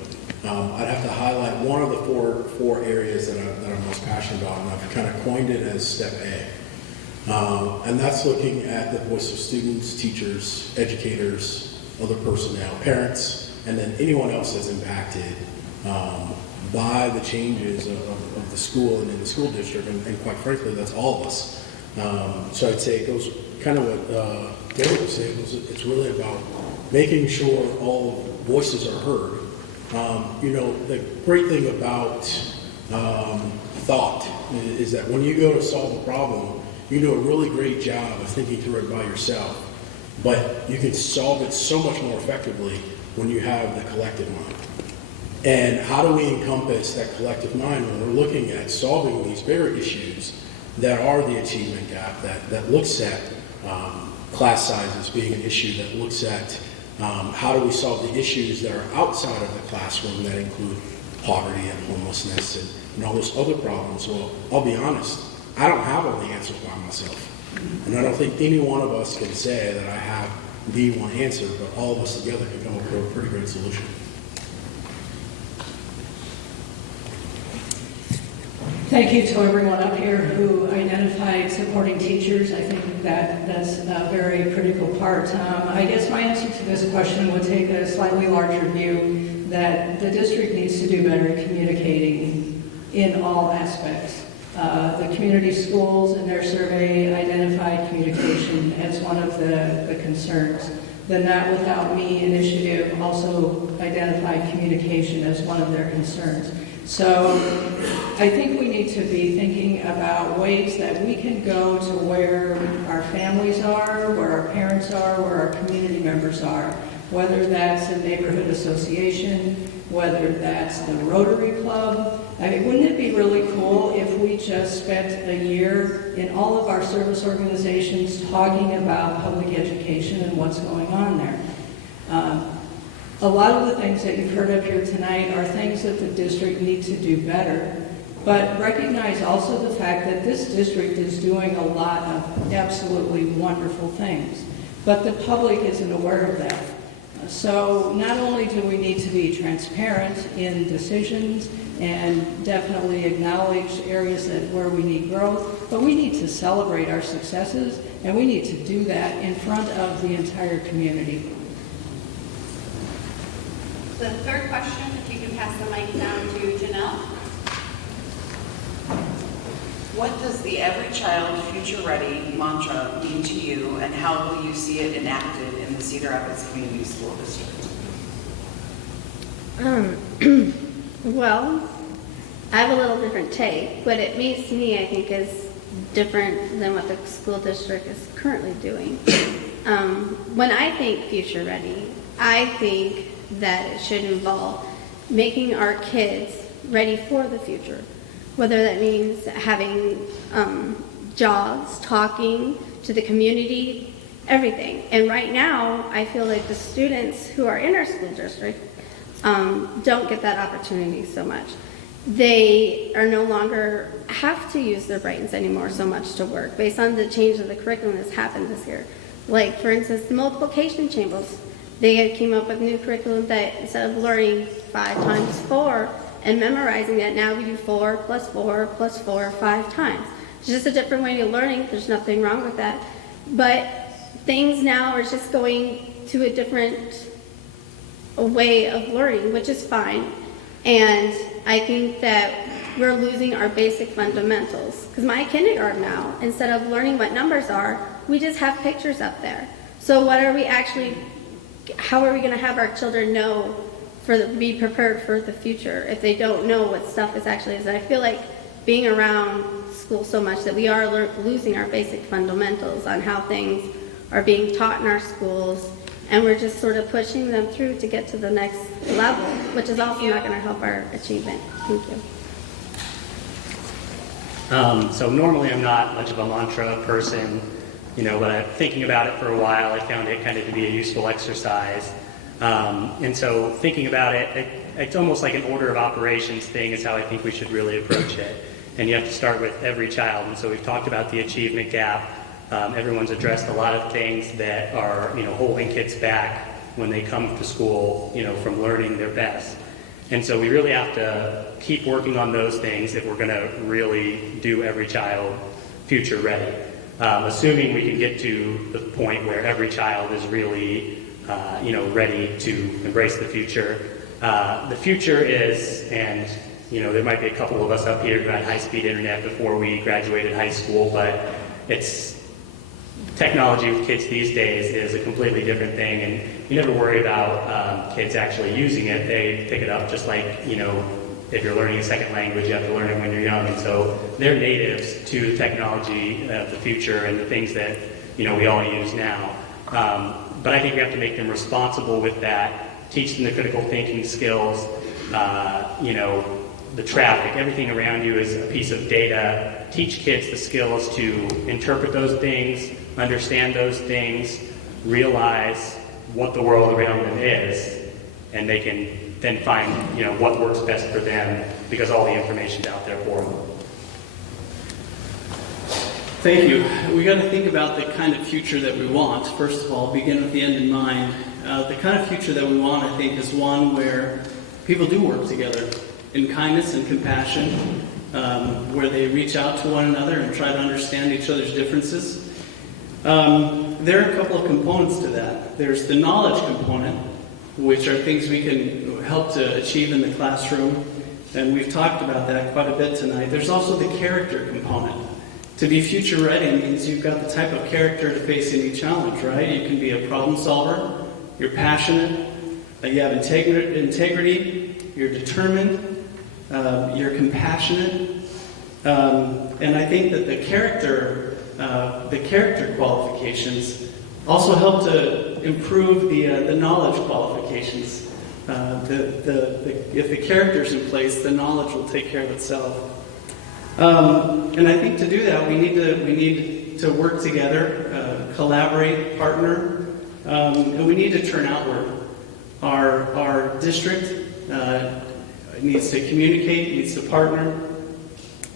I'd have to highlight one of the four areas that I'm most passionate about, and I've kind of coined it as step A. And that's looking at the voice of students, teachers, educators, other personnel, parents, and then anyone else that's impacted by the changes of the school and in the school district, and quite frankly, that's all of us. So I'd say it goes kind of what David was saying, it's really about making sure all voices are heard. The great thing about thought is that when you go to solve a problem, you do a really great job of thinking through it by yourself, but you can solve it so much more effectively when you have the collective mind. And how do we encompass that collective mind when we're looking at solving these bigger issues that are the achievement gap, that looks at class sizes being an issue, that looks at how do we solve the issues that are outside of the classroom that include poverty and homelessness and all those other problems? Well, I'll be honest, I don't have all the answers by myself. And I don't think any one of us can say that I have the one answer, but all of us together can come up with a pretty great solution. Thank you to everyone up here who identified supporting teachers. I think that's a very critical part. I guess my answer to this question would take a slightly larger view that the district needs to do better at communicating in all aspects. The community schools in their survey identified communication as one of the concerns. The Not Without Me initiative also identified communication as one of their concerns. So I think we need to be thinking about ways that we can go to where our families are, where our parents are, where our community members are, whether that's a neighborhood association, whether that's the Rotary Club. I mean, wouldn't it be really cool if we just spent a year in all of our service organizations talking about public education and what's going on there? A lot of the things that you've heard up here tonight are things that the district needs to do better, but recognize also the fact that this district is doing a lot of absolutely wonderful things, but the public isn't aware of that. So not only do we need to be transparent in decisions and definitely acknowledge areas where we need growth, but we need to celebrate our successes, and we need to do that in front of the entire community. The third question, if you can pass the mic down to Janelle. What does the Every Child Future Ready mantra mean to you, and how will you see it enacted in the Cedar Rapids Community School District? Well, I have a little different take. What it means to me, I think, is different than what the school district is currently doing. When I think future ready, I think that it should involve making our kids ready for the future, whether that means having jobs, talking to the community, everything. And right now, I feel like the students who are in our school district don't get that opportunity so much. They are no longer have to use their brains anymore so much to work based on the change of the curriculum that's happened this year. Like, for instance, the multiplication tables. They came up with new curriculum that instead of learning 5 times 4 and memorizing that, now we do 4 plus 4 plus 4 5 times. It's just a different way of learning. There's nothing wrong with that. But things now are just going to a different way of learning, which is fine. And I think that we're losing our basic fundamentals. Because my kindergarten now, instead of learning what numbers are, we just have pictures up there. So how are we going to have our children know be prepared for the future if they don't know what stuff is actually is? And I feel like being around school so much that we are losing our basic fundamentals on how things are being taught in our schools, and we're just sort of pushing them through to get to the next level, which is also not going to help our achievement. Thank you. So normally I'm not much of a mantra person, but thinking about it for a while, I found it kind of to be a useful exercise. And so thinking about it, it's almost like an order of operations thing is how I think we should really approach it. And you have to start with every child. And so we've talked about the achievement gap. Everyone's addressed a lot of things that are, holding kids back when they come to school, from learning their best. And so we really have to keep working on those things if we're going to really do every child future ready. Assuming we can get to the point where every child is really, ready to embrace the future. The future is, and there might be a couple of us up here who had high-speed internet before we graduated high school, but technology with kids these days is a completely different thing, and you never worry about kids actually using it. They pick it up just like, if you're learning a second language, you have to learn it when you're young, and so they're natives to the technology of the future and the things that, we all use now. But I think we have to make them responsible with that, teach them the critical thinking skills, the traffic, everything around you is a piece of data. Teach kids the skills to interpret those things, understand those things, realize what the world around them is, and they can then find, what works best for them because all the information's out there for them. Thank you. We got to think about the kind of future that we want. First of all, begin with the end in mind. The kind of future that we want, I think, is one where people do work together in kindness and compassion, where they reach out to one another and try to understand each other's differences. There are a couple of components to that. There's the knowledge component, which are things we can help to achieve in the classroom, and we've talked about that quite a bit tonight. There's also the character component. To be future ready means you've got the type of character to face any challenge, right? You can be a problem solver, you're passionate, you have integrity, you're determined, you're compassionate, and I think that the character qualifications also help to improve the knowledge qualifications. If the character's in place, the knowledge will take care of itself. And I think to do that, we need to work together, collaborate, partner, and we need to turn outward. Our district needs to communicate, needs to partner,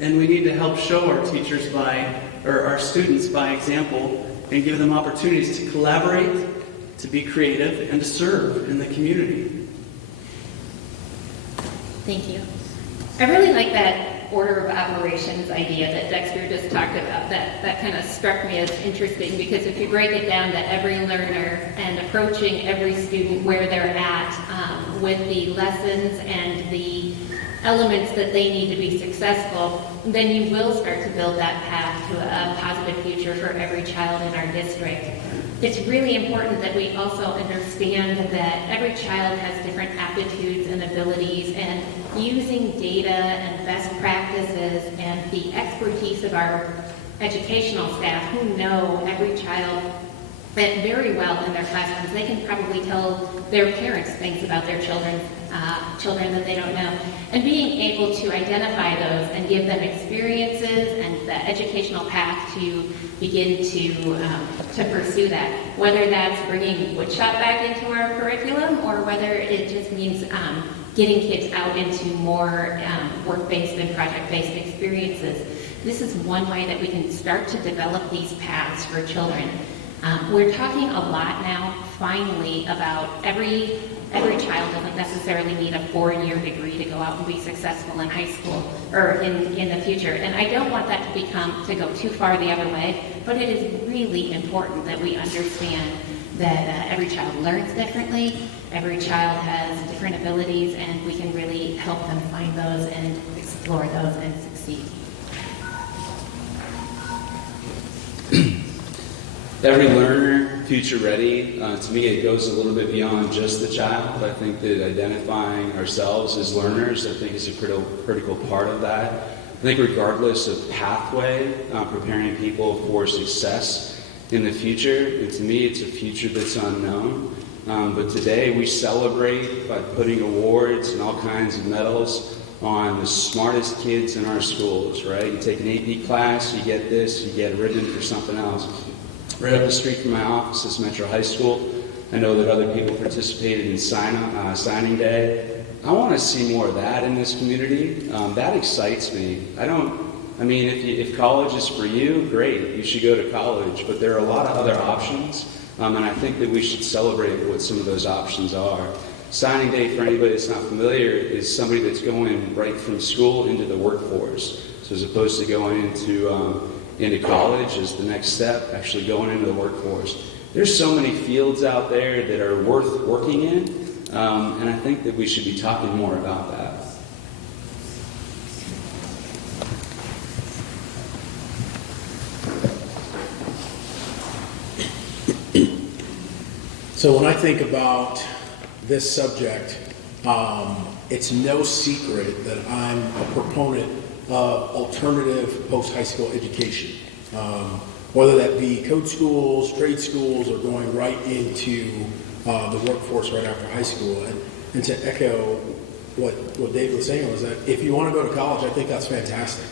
and we need to help show our teachers our students by example, and give them opportunities to collaborate, to be creative, and to serve in the community. Thank you. I really like that order of operations idea that Dexter just talked about. That kind of struck me as interesting, because if you break it down to every learner and approaching every student where they're at with the lessons and the elements that they need to be successful, then you will start to build that path to a positive future for every child in our district. It's really important that we also understand that every child has different aptitudes and abilities, and using data and best practices and the expertise of our educational staff who know every child very well in their classrooms. They can probably tell their parents things about their children that they don't know. And being able to identify those and give them experiences and the educational path to begin to pursue that. Whether that's bringing woodshop back into our curriculum, or whether it just means getting kids out into more work-based and project-based experiences. This is one way that we can start to develop these paths for children. We're talking a lot now, finally, about every child doesn't necessarily need a 4-year degree to go out and be successful in high school or in the future. And I don't want that to go too far the other way, but it is really important that we understand that every child learns differently, every child has different abilities, and we can really help them find those and explore those and succeed. Every learner, future ready, to me it goes a little bit beyond just the child. I think that identifying ourselves as learners, I think is a critical part of that. I think regardless of pathway, preparing people for success in the future, to me it's a future that's unknown. But today we celebrate by putting awards and all kinds of medals on the smartest kids in our schools, right? You take an AP class, you get this, you get a ribbon for something else. Right up the street from my office is Metro High School. I know that other people participated in signing day. I want to see more of that in this community. That excites me. I don't I mean, if college is for you, great, you should go to college, but there are a lot of other options, and I think that we should celebrate what some of those options are. Signing day, for anybody that's not familiar, is somebody that's going right from school into the workforce. So as opposed to going into college as the next step, actually going into the workforce. There's so many fields out there that are worth working in, and I think that we should be talking more about that. So when I think about this subject, it's no secret that I'm a proponent of alternative post-high school education. Whether that be code schools, trade schools, or going right into the workforce right after high school. And to echo what Dave was saying was that if you want to go to college, I think that's fantastic.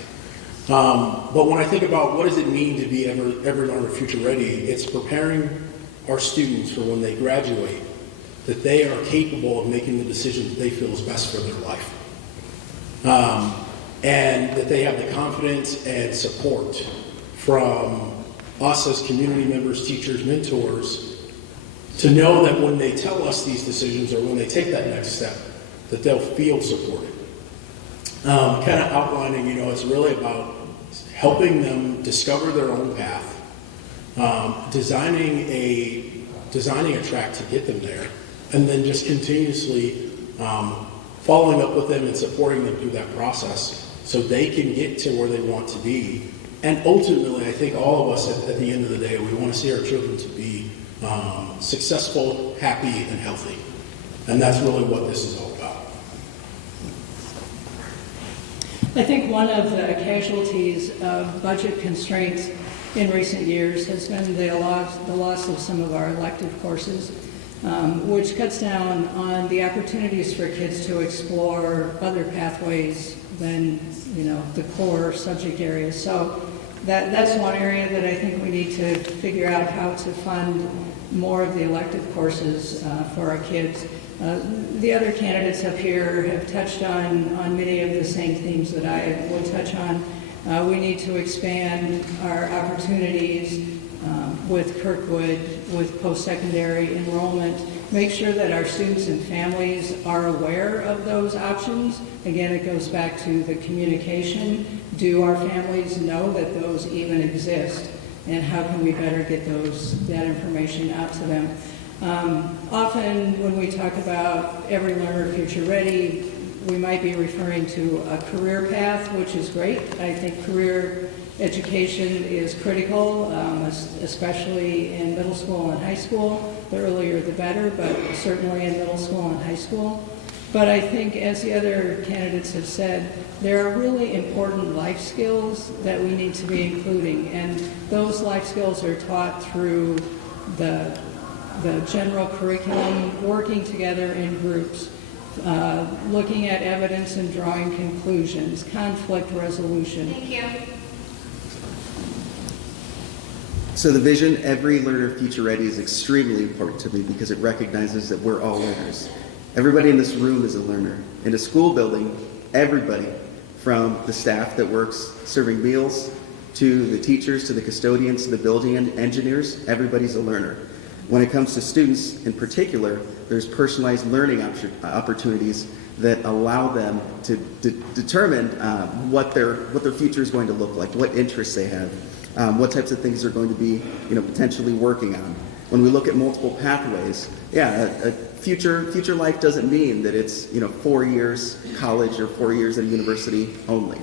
But when I think about what does it mean to be every learner future ready, it's preparing our students for when they graduate, that they are capable of making the decisions they feel is best for their life. And that they have the confidence and support from us as community members, teachers, mentors, to know that when they tell us these decisions or when they take that next step, that they'll feel supported. Kind of outlining, it's really about helping them discover their own path, designing a track to get them there, and then just continuously following up with them and supporting them through that process so they can get to where they want to be. And ultimately, I think all of us at the end of the day, we want to see our children to be successful, happy, and healthy. And that's really what this is all about. I think one of the casualties of budget constraints in recent years has been the loss of some of our elective courses, which cuts down on the opportunities for kids to explore other pathways than the core subject areas. So that's one area that I think we need to figure out how to fund more of the elective courses for our kids. The other candidates up here have touched on many of the same themes that I will touch on. We need to expand our opportunities with Kirkwood, with post-secondary enrollment, make sure that our students and families are aware of those options. Again, it goes back to the communication. Do our families know that those even exist? And how can we better get that information out to them? Often when we talk about every learner future ready, we might be referring to a career path, which is great. I think career education is critical, especially in middle school and high school. The earlier the better, but certainly in middle school and high school. But I think, as the other candidates have said, there are really important life skills that we need to be including, and those life skills are taught through the general curriculum, working together in groups, looking at evidence and drawing conclusions, conflict resolution. Thank you. So the vision, every learner future ready, is extremely important to me because it recognizes that we're all learners. Everybody in this room is a learner. In a school building, everybody from the staff that works serving meals to the teachers to the custodians to the building engineers, everybody's a learner. When it comes to students in particular, there's personalized learning opportunities that allow them to determine what their future is going to look like, what interests they have, what types of things they're going to be potentially working on. When we look at multiple pathways, a future life doesn't mean that it's 4 years college or 4 years at a university only.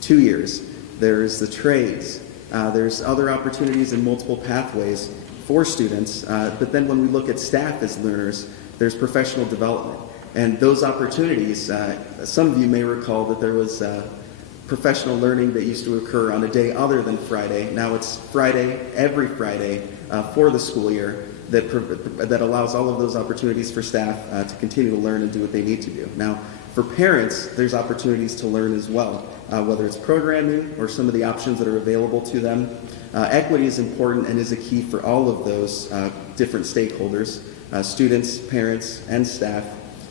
2 years. There's the trades. There's other opportunities in multiple pathways for students, but then when we look at staff as learners, there's professional development. And those opportunities, some of you may recall that there was professional learning that used to occur on a day other than Friday. Now it's Friday, every Friday for the school year that allows all of those opportunities for staff to continue to learn and do what they need to do. Now, for parents, there's opportunities to learn as well, whether it's programming or some of the options that are available to them. Equity is important and is a key for all of those different stakeholders, students, parents, and staff.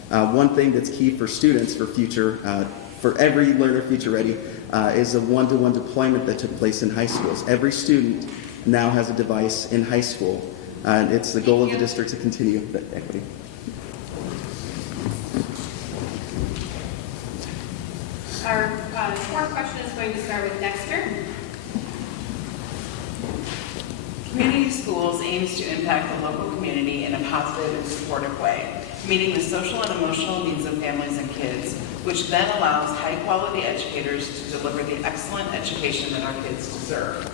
One thing that's key for students for every learner future ready, is a one-to-one deployment that took place in high schools. Every student now has a device in high school, and it's the goal of the district to continue that equity. Our fourth question is going to start with Dexter. Community schools aims to impact the local community in a positive and supportive way, meeting the social and emotional needs of families and kids, which then allows high-quality educators to deliver the excellent education that our kids deserve.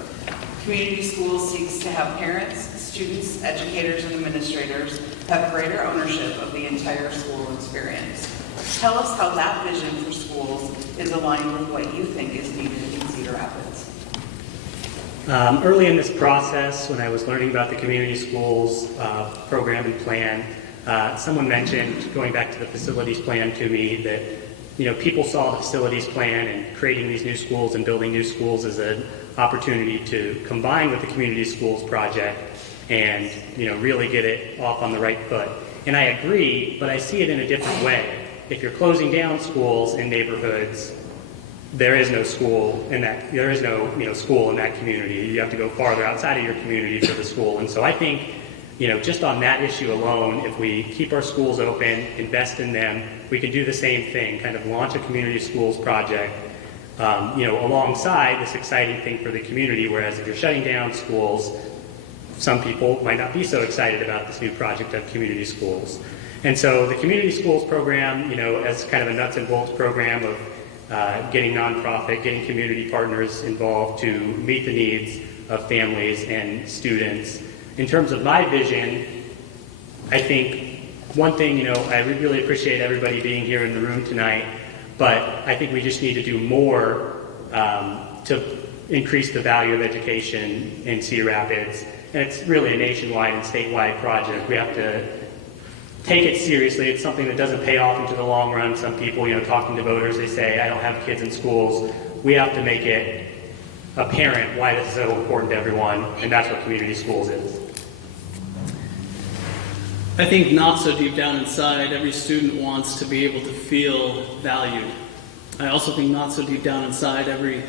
Community schools seeks to have parents, students, educators, and administrators have greater ownership of the entire school experience. Tell us how that vision for schools is aligned with what you think is needed in Cedar Rapids. Early in this process, when I was learning about the community schools program and plan, someone mentioned, going back to the facilities plan to me, that people saw the facilities plan and creating these new schools and building new schools as an opportunity to combine with the community schools project and really get it off on the right foot. And I agree, but I see it in a different way. If you're closing down schools in neighborhoods, there is no school in that. There is no school in that community. You have to go farther outside of your community for the school. And so I think, just on that issue alone, if we keep our schools open, invest in them, we can do the same thing. Kind of launch a community schools project, alongside this exciting thing for the community. Whereas if you're shutting down schools, some people might not be so excited about this new project of community schools. And so the community schools program, as kind of a nuts and bolts program of getting nonprofit, getting community partners involved to meet the needs of families and students. In terms of my vision, I think one thing, I really appreciate everybody being here in the room tonight, but I think we just need to do more to increase the value of education in Cedar Rapids. And it's really a nationwide and statewide project. We have to take it seriously. It's something that doesn't pay off into the long run. Some people, talking to voters, they say, I don't have kids in schools. We have to make it apparent why this is so important to everyone, and that's what community schools is. I think not so deep down inside, every student wants to be able to feel valued. I also think not so deep down inside, every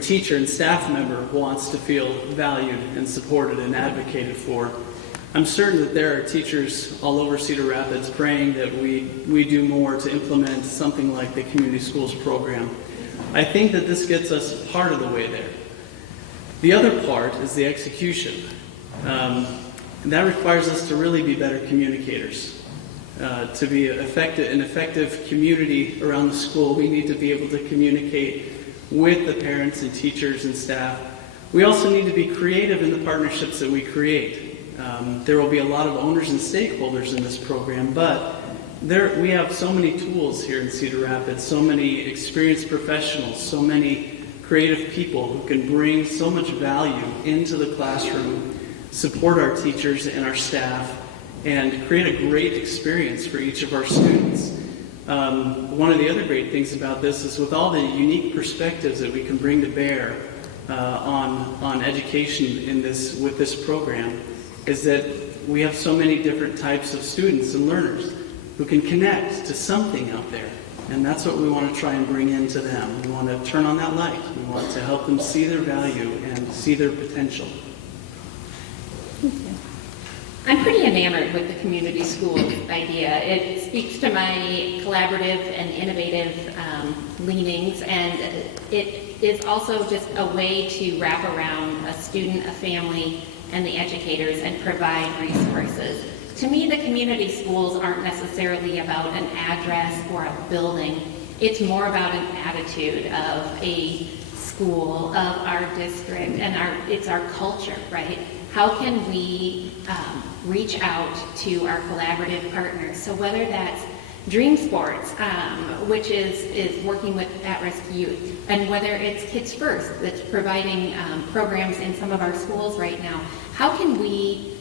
teacher and staff member wants to feel valued and supported and advocated for. I'm certain that there are teachers all over Cedar Rapids praying that we do more to implement something like the community schools program. I think that this gets us part of the way there. The other part is the execution. And that requires us to really be better communicators. To be an effective community around the school, we need to be able to communicate with the parents and teachers and staff. We also need to be creative in the partnerships that we create. There will be a lot of owners and stakeholders in this program, but we have so many tools here in Cedar Rapids, so many experienced professionals, so many creative people who can bring so much value into the classroom, support our teachers and our staff, and create a great experience for each of our students. One of the other great things about this is with all the unique perspectives that we can bring to bear on education with this program, is that we have so many different types of students and learners who can connect to something out there. And that's what we want to try and bring into them. We want to turn on that light. We want to help them see their value and see their potential. I'm pretty enamored with the community school idea. It speaks to my collaborative and innovative leanings, and it is also just a way to wrap around a student, a family, and the educators and provide resources. To me, the community schools aren't necessarily about an address or a building. It's more about an attitude of a school, of our district, and it's our culture, right? How can we reach out to our collaborative partners? So whether that's Dream Sports, which is working with at-risk youth, and whether it's Kids First, that's providing programs in some of our schools right now, how can we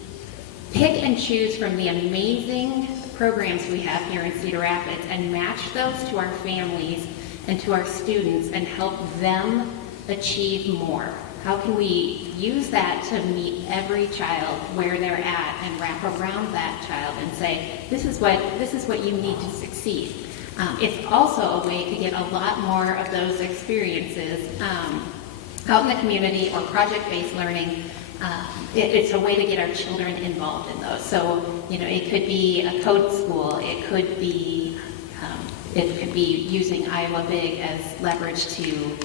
pick and choose from the amazing programs we have here in Cedar Rapids and match those to our families and to our students and help them achieve more? How can we use that to meet every child where they're at and wrap around that child and say, this is what you need to succeed? It's also a way to get a lot more of those experiences out in the community or project-based learning. It's a way to get our children involved in those. So, it could be a code school. It could be using Iowa Big as leverage to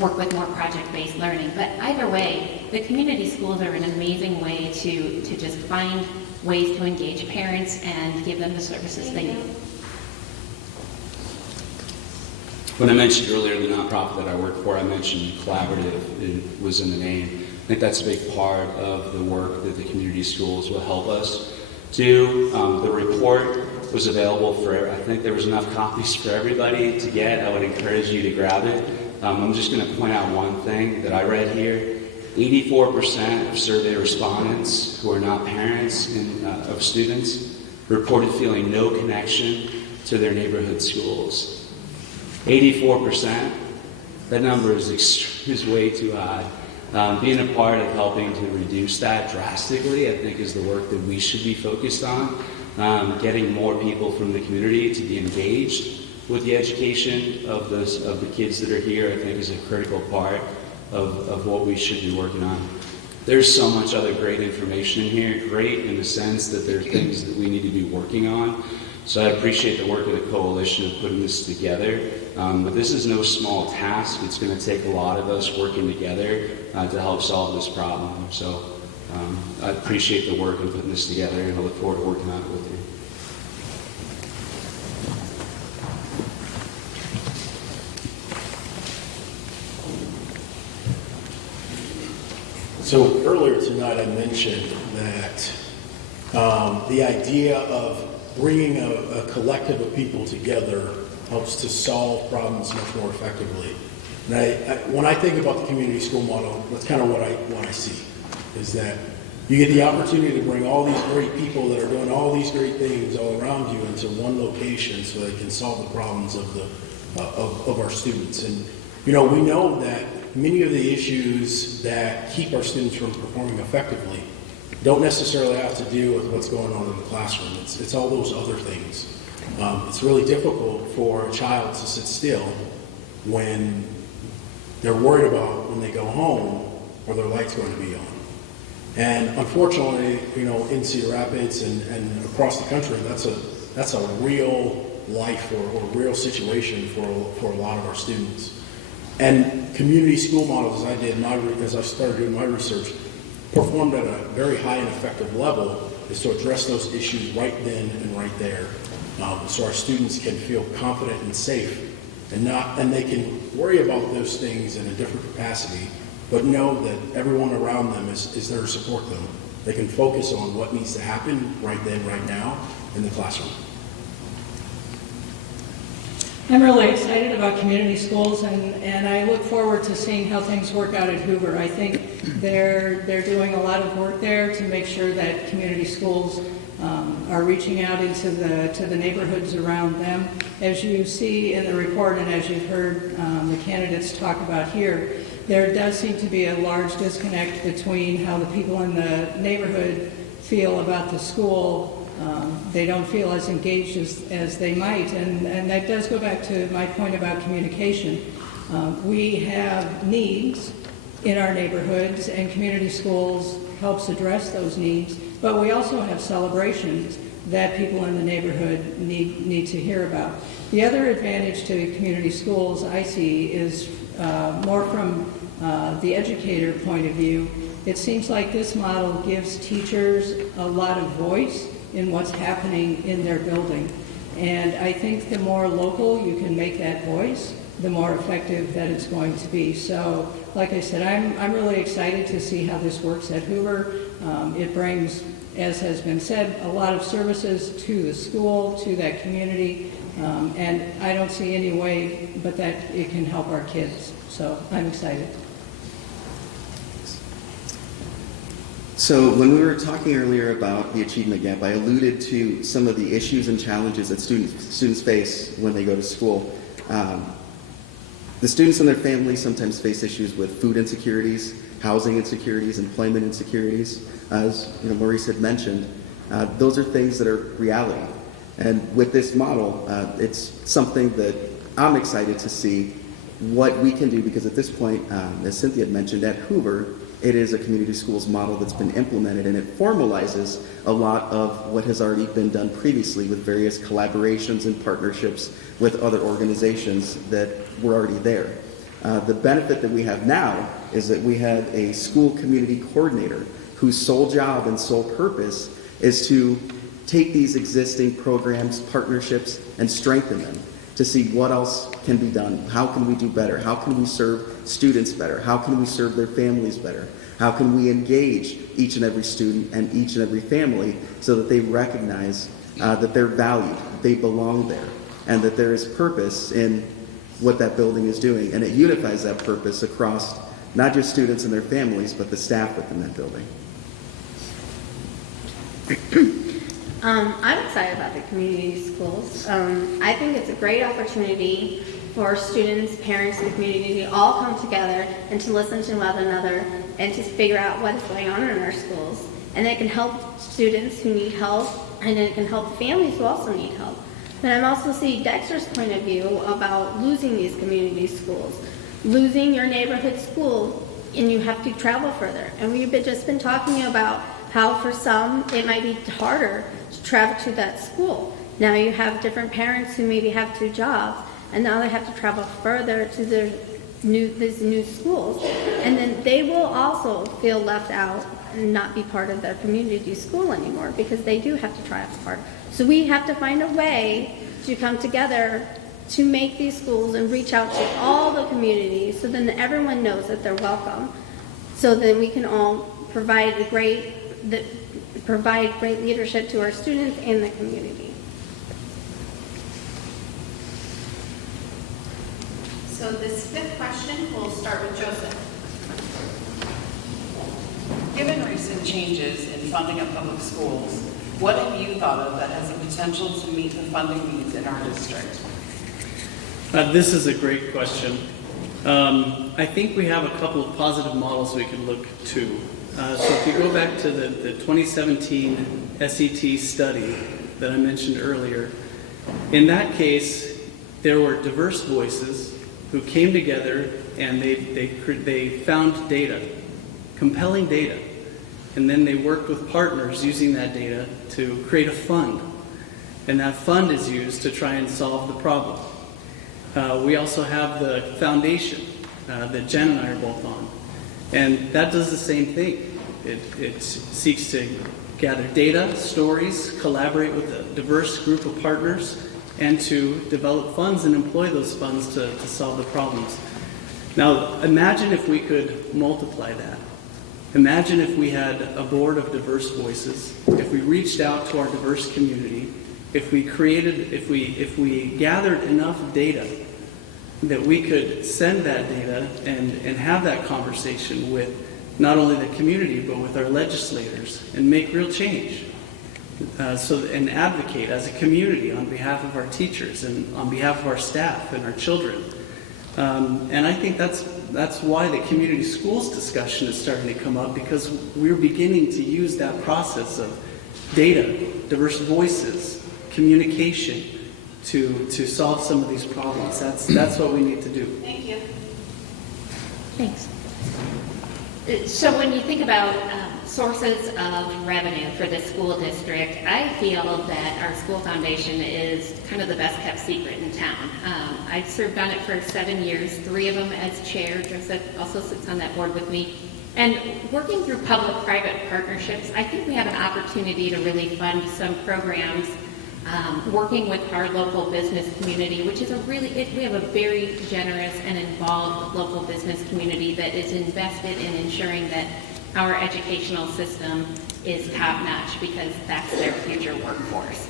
work with more project-based learning. But either way, the community schools are an amazing way to just find ways to engage parents and give them the services they need. When I mentioned earlier the nonprofit that I work for, I mentioned collaborative. It was in the name. I think that's a big part of the work that the community schools will help us do. The report was available for, I think there was enough copies for everybody to get. I would encourage you to grab it. I'm just going to point out one thing that I read here. 84% of survey respondents who are not parents of students reported feeling no connection to their neighborhood schools. 84%, that number is way too high. Being a part of helping to reduce that drastically, I think, is the work that we should be focused on. Getting more people from the community to be engaged with the education of the kids that are here, I think, is a critical part of what we should be working on. There's so much other great information in here, great in the sense that there are things that we need to be working on. So I appreciate the work of the coalition of putting this together. But this is no small task. It's going to take a lot of us working together to help solve this problem. So I appreciate the work of putting this together, and I look forward to working on it with you. So earlier tonight I mentioned that the idea of bringing a collective of people together helps to solve problems much more effectively. And when I think about the community school model, that's kind of what I see, is that you get the opportunity to bring all these great people that are doing all these great things all around you into one location so they can solve the problems of our students. And we know that many of the issues that keep our students from performing effectively don't necessarily have to do with what's going on in the classroom. It's all those other things. It's really difficult for a child to sit still when they're worried about when they go home or their light's going to be on. And unfortunately, in Cedar Rapids and across the country, that's a real life or real situation for a lot of our students. And community school models, as I started doing my research, performed at a very high and effective level, is to address those issues right then and right there, so our students can feel confident and safe, and they can worry about those things in a different capacity, but know that everyone around them is there to support them. They can focus on what needs to happen right then, right now, in the classroom. I'm really excited about community schools, and I look forward to seeing how things work out at Hoover. I think they're doing a lot of work there to make sure that community schools are reaching out to the neighborhoods around them. As you see in the report, and as you've heard the candidates talk about here, there does seem to be a large disconnect between how the people in the neighborhood feel about the school. They don't feel as engaged as they might, and that does go back to my point about communication. We have needs in our neighborhoods, and community schools helps address those needs, but we also have celebrations that people in the neighborhood need to hear about. The other advantage to community schools I see is more from the educator point of view. It seems like this model gives teachers a lot of voice in what's happening in their building. And I think the more local you can make that voice, the more effective that it's going to be. So, like I said, I'm really excited to see how this works at Hoover. It brings, as has been said, a lot of services to the school, to that community, and I don't see any way but that it can help our kids. So I'm excited. So when we were talking earlier about the achievement gap, I alluded to some of the issues and challenges that students face when they go to school. The students and their families sometimes face issues with food insecurities, housing insecurities, employment insecurities. As Maurice had mentioned, those are things that are reality. And with this model, it's something that I'm excited to see what we can do, because at this point, as Cynthia had mentioned, at Hoover, it is a community schools model that's been implemented, and it formalizes a lot of what has already been done previously with various collaborations and partnerships with other organizations that were already there. The benefit that we have now is that we have a school community coordinator whose sole job and sole purpose is to take these existing programs, partnerships, and strengthen them to see what else can be done. How can we do better? How can we serve students better? How can we serve their families better? How can we engage each and every student and each and every family so that they recognize that they're valued, they belong there, and that there is purpose in what that building is doing. And it unifies that purpose across not just students and their families, but the staff within that building. I'm excited about the community schools. I think it's a great opportunity for students, parents, and the community to all come together and to listen to one another and to figure out what is going on in our schools. And it can help students who need help, and it can help families who also need help. But I'm also seeing Dexter's point of view about losing these community schools, losing your neighborhood school, and you have to travel further. And we've just been talking about how for some it might be harder to travel to that school. Now you have different parents who maybe have 2 jobs, and now they have to travel further to these new schools. And then they will also feel left out and not be part of their community school anymore, because they do have to travel hard. So we have to find a way to come together to make these schools and reach out to all the communities so then everyone knows that they're welcome, so that we can all provide great leadership to our students and the community. So this 5th question, we'll start with Joseph. Given recent changes in funding of public schools, what have you thought of that has the potential to meet the funding needs in our district? This is a great question. I think we have a couple of positive models we could look to. So if you go back to the 2017 SET study that I mentioned earlier, in that case, there were diverse voices who came together and they found data, compelling data, and then they worked with partners using that data to create a fund. And that fund is used to try and solve the problem. We also have the foundation that Jen and I are both on. And that does the same thing. It seeks to gather data, stories, collaborate with a diverse group of partners, and to develop funds and employ those funds to solve the problems. Now, imagine if we could multiply that. Imagine if we had a board of diverse voices, if we reached out to our diverse community, if we gathered enough data that we could send that data and have that conversation with not only the community, but with our legislators, and make real change. And advocate as a community on behalf of our teachers and on behalf of our staff and our children. And I think that's why the community schools discussion is starting to come up, because we're beginning to use that process of data, diverse voices, communication to solve some of these problems. That's what we need to do. Thank you. Thanks. So when you think about sources of revenue for the school district, I feel that our school foundation is kind of the best kept secret in town. I served on it for 7 years, 3 of them as chair. Joseph also sits on that board with me. And working through public-private partnerships, I think we have an opportunity to really fund some programs, working with our local business community, which is we have a very generous and involved local business community that is invested in ensuring that our educational system is top-notch, because that's their future workforce.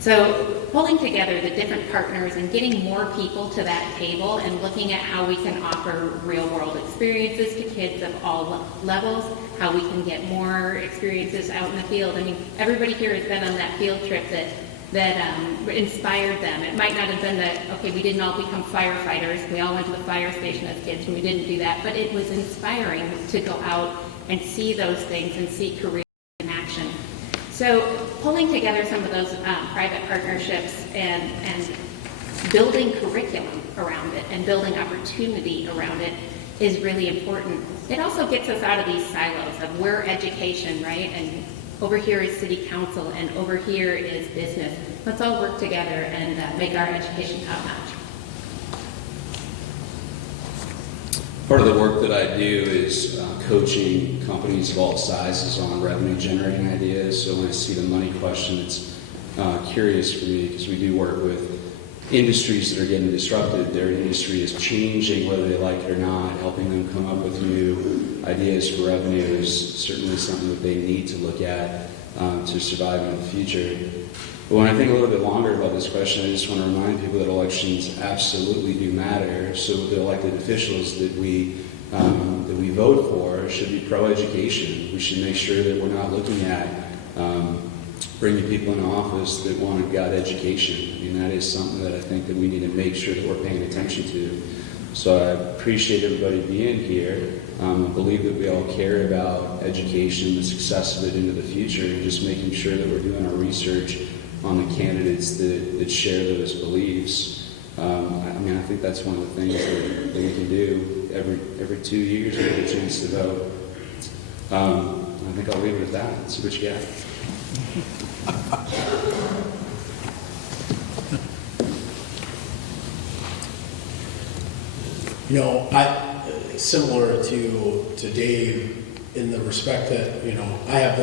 So pulling together the different partners and getting more people to that table and looking at how we can offer real-world experiences to kids of all levels, how we can get more experiences out in the field. I mean, everybody here has been on that field trip that inspired them. It might not have been that, okay, we didn't all become firefighters. We all went to the fire station as kids, and we didn't do that. But it was inspiring to go out and see those things and see careers in action. So pulling together some of those private partnerships and building curriculum around it and building opportunity around it is really important. It also gets us out of these silos of we're education, right? And over here is city council and over here is business. Let's all work together and make our education top-notch. Part of the work that I do is coaching companies of all sizes on revenue generating ideas. So when I see the money question, it's curious for me because we do work with industries that are getting disrupted. Their industry is changing whether they like it or not. Helping them come up with new ideas for revenue is certainly something that they need to look at to survive in the future. But when I think a little bit longer about this question, I just want to remind people that elections absolutely do matter. So the elected officials that we vote for should be pro-education. We should make sure that we're not looking at bringing people into office that want a gut education. I mean, that is something that I think that we need to make sure that we're paying attention to. So I appreciate everybody being here. I believe that we all care about education, the success of it into the future, and just making sure that we're doing our research on the candidates that share those beliefs. I mean, I think that's one of the things that we can do every 2 years. We get a chance to vote. I think I'll leave it at that. Let's see what you got. You know, similar to Dave in the respect that, you know, I have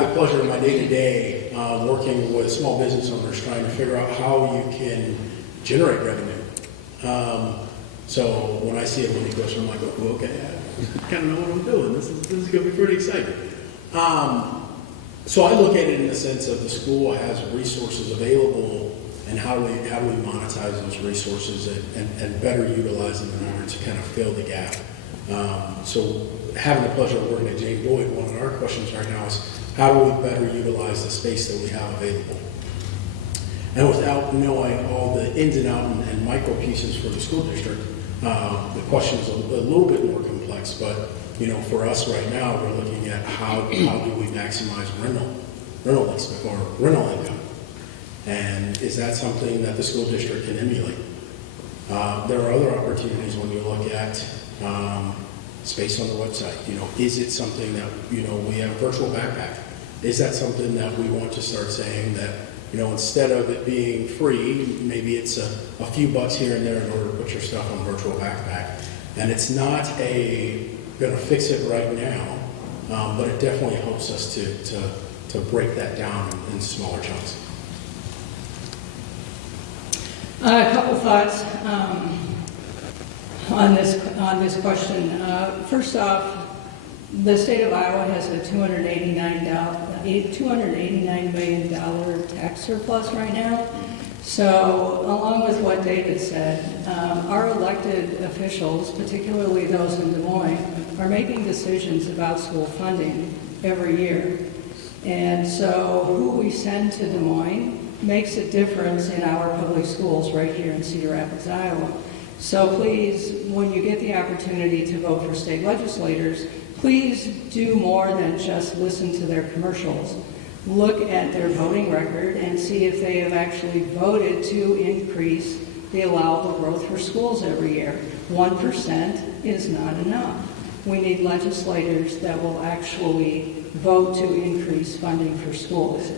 the pleasure in my day-to-day working with small business owners trying to figure out how you can generate revenue. So when I see a money question, I'm like, oh, okay, I kind of know what I'm doing. This is going to be pretty exciting. So I look at it in the sense of the school has resources available, and how do we monetize those resources and better utilize them in order to kind of fill the gap. So having the pleasure of working at Jane Boyd, one of our questions right now is how do we better utilize the space that we have available? And without knowing all the ins and outs and micro pieces for the school district, the question is a little bit more complex. But you know, for us right now, we're looking at how do we maximize rental income, and is that something that the school district can emulate? There are other opportunities when you look at space on the website. You know, is it something that, you know, we have a virtual backpack? Is that something that we want to start saying that, you know, instead of it being free, maybe it's a few bucks here and there in order to put your stuff on virtual backpack? And it's not going to fix it right now, but it definitely helps us to break that down in smaller chunks. A couple thoughts on this question. First off, the state of Iowa has a $289 million tax surplus right now. So, along with what David said, our elected officials, particularly those in Des Moines, are making decisions about school funding every year. And so, who we send to Des Moines makes a difference in our public schools right here in Cedar Rapids, Iowa. So please, when you get the opportunity to vote for state legislators, please do more than just listen to their commercials. Look at their voting record and see if they have actually voted to increase the allowable growth for schools every year. 1% is not enough. We need legislators that will actually vote to increase funding for schools.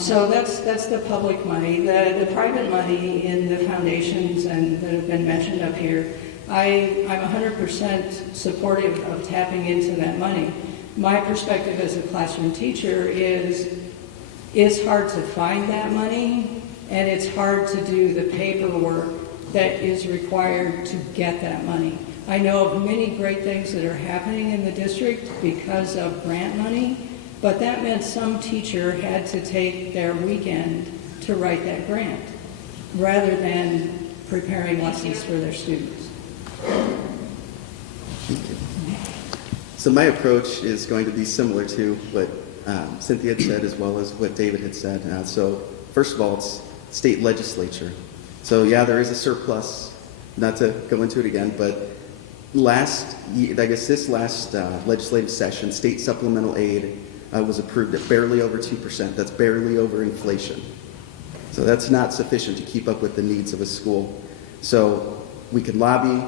So that's the public money. The private money in the foundations and that have been mentioned up here, I'm 100% supportive of tapping into that money. My perspective as a classroom teacher is it's hard to find that money, and it's hard to do the paperwork that is required to get that money. I know of many great things that are happening in the district because of grant money, but that meant some teacher had to take their weekend to write that grant, rather than preparing lessons for their students. So my approach is going to be similar to what Cynthia had said, as well as what David had said. So first of all, it's state legislature. So yeah, there is a surplus, not to go into it again, but this last legislative session, state supplemental aid was approved at barely over 2%. That's barely over inflation. So that's not sufficient to keep up with the needs of a school. So we can lobby,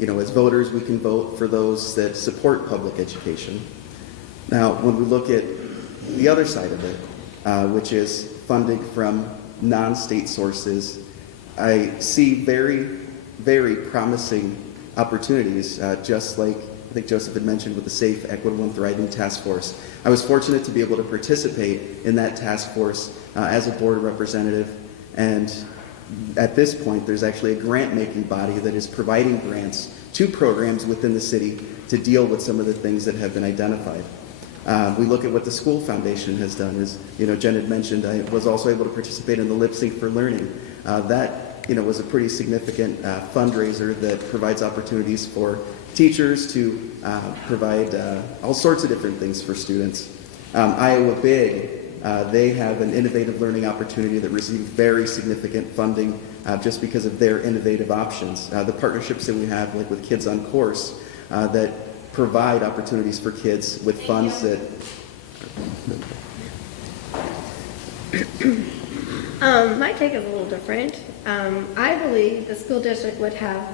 as voters, we can vote for those that support public education. Now, when we look at the other side of it, which is funding from non-state sources, I see very, very promising opportunities, just like I think Joseph had mentioned with the Safe, Equitable, and Thriving Task Force. I was fortunate to be able to participate in that task force as a board representative, and at this point there's actually a grant-making body that is providing grants to programs within the city to deal with some of the things that have been identified. We look at what the School Foundation has done. As Jen had mentioned, I was also able to participate in the Lip Sync for Learning. That was a pretty significant fundraiser that provides opportunities for teachers to provide all sorts of different things for students. Iowa Big, they have an innovative learning opportunity that received very significant funding just because of their innovative options. The partnerships that we have, like with Kids on Course, that provide opportunities for kids with funds that... My take is a little different. I believe the school district would have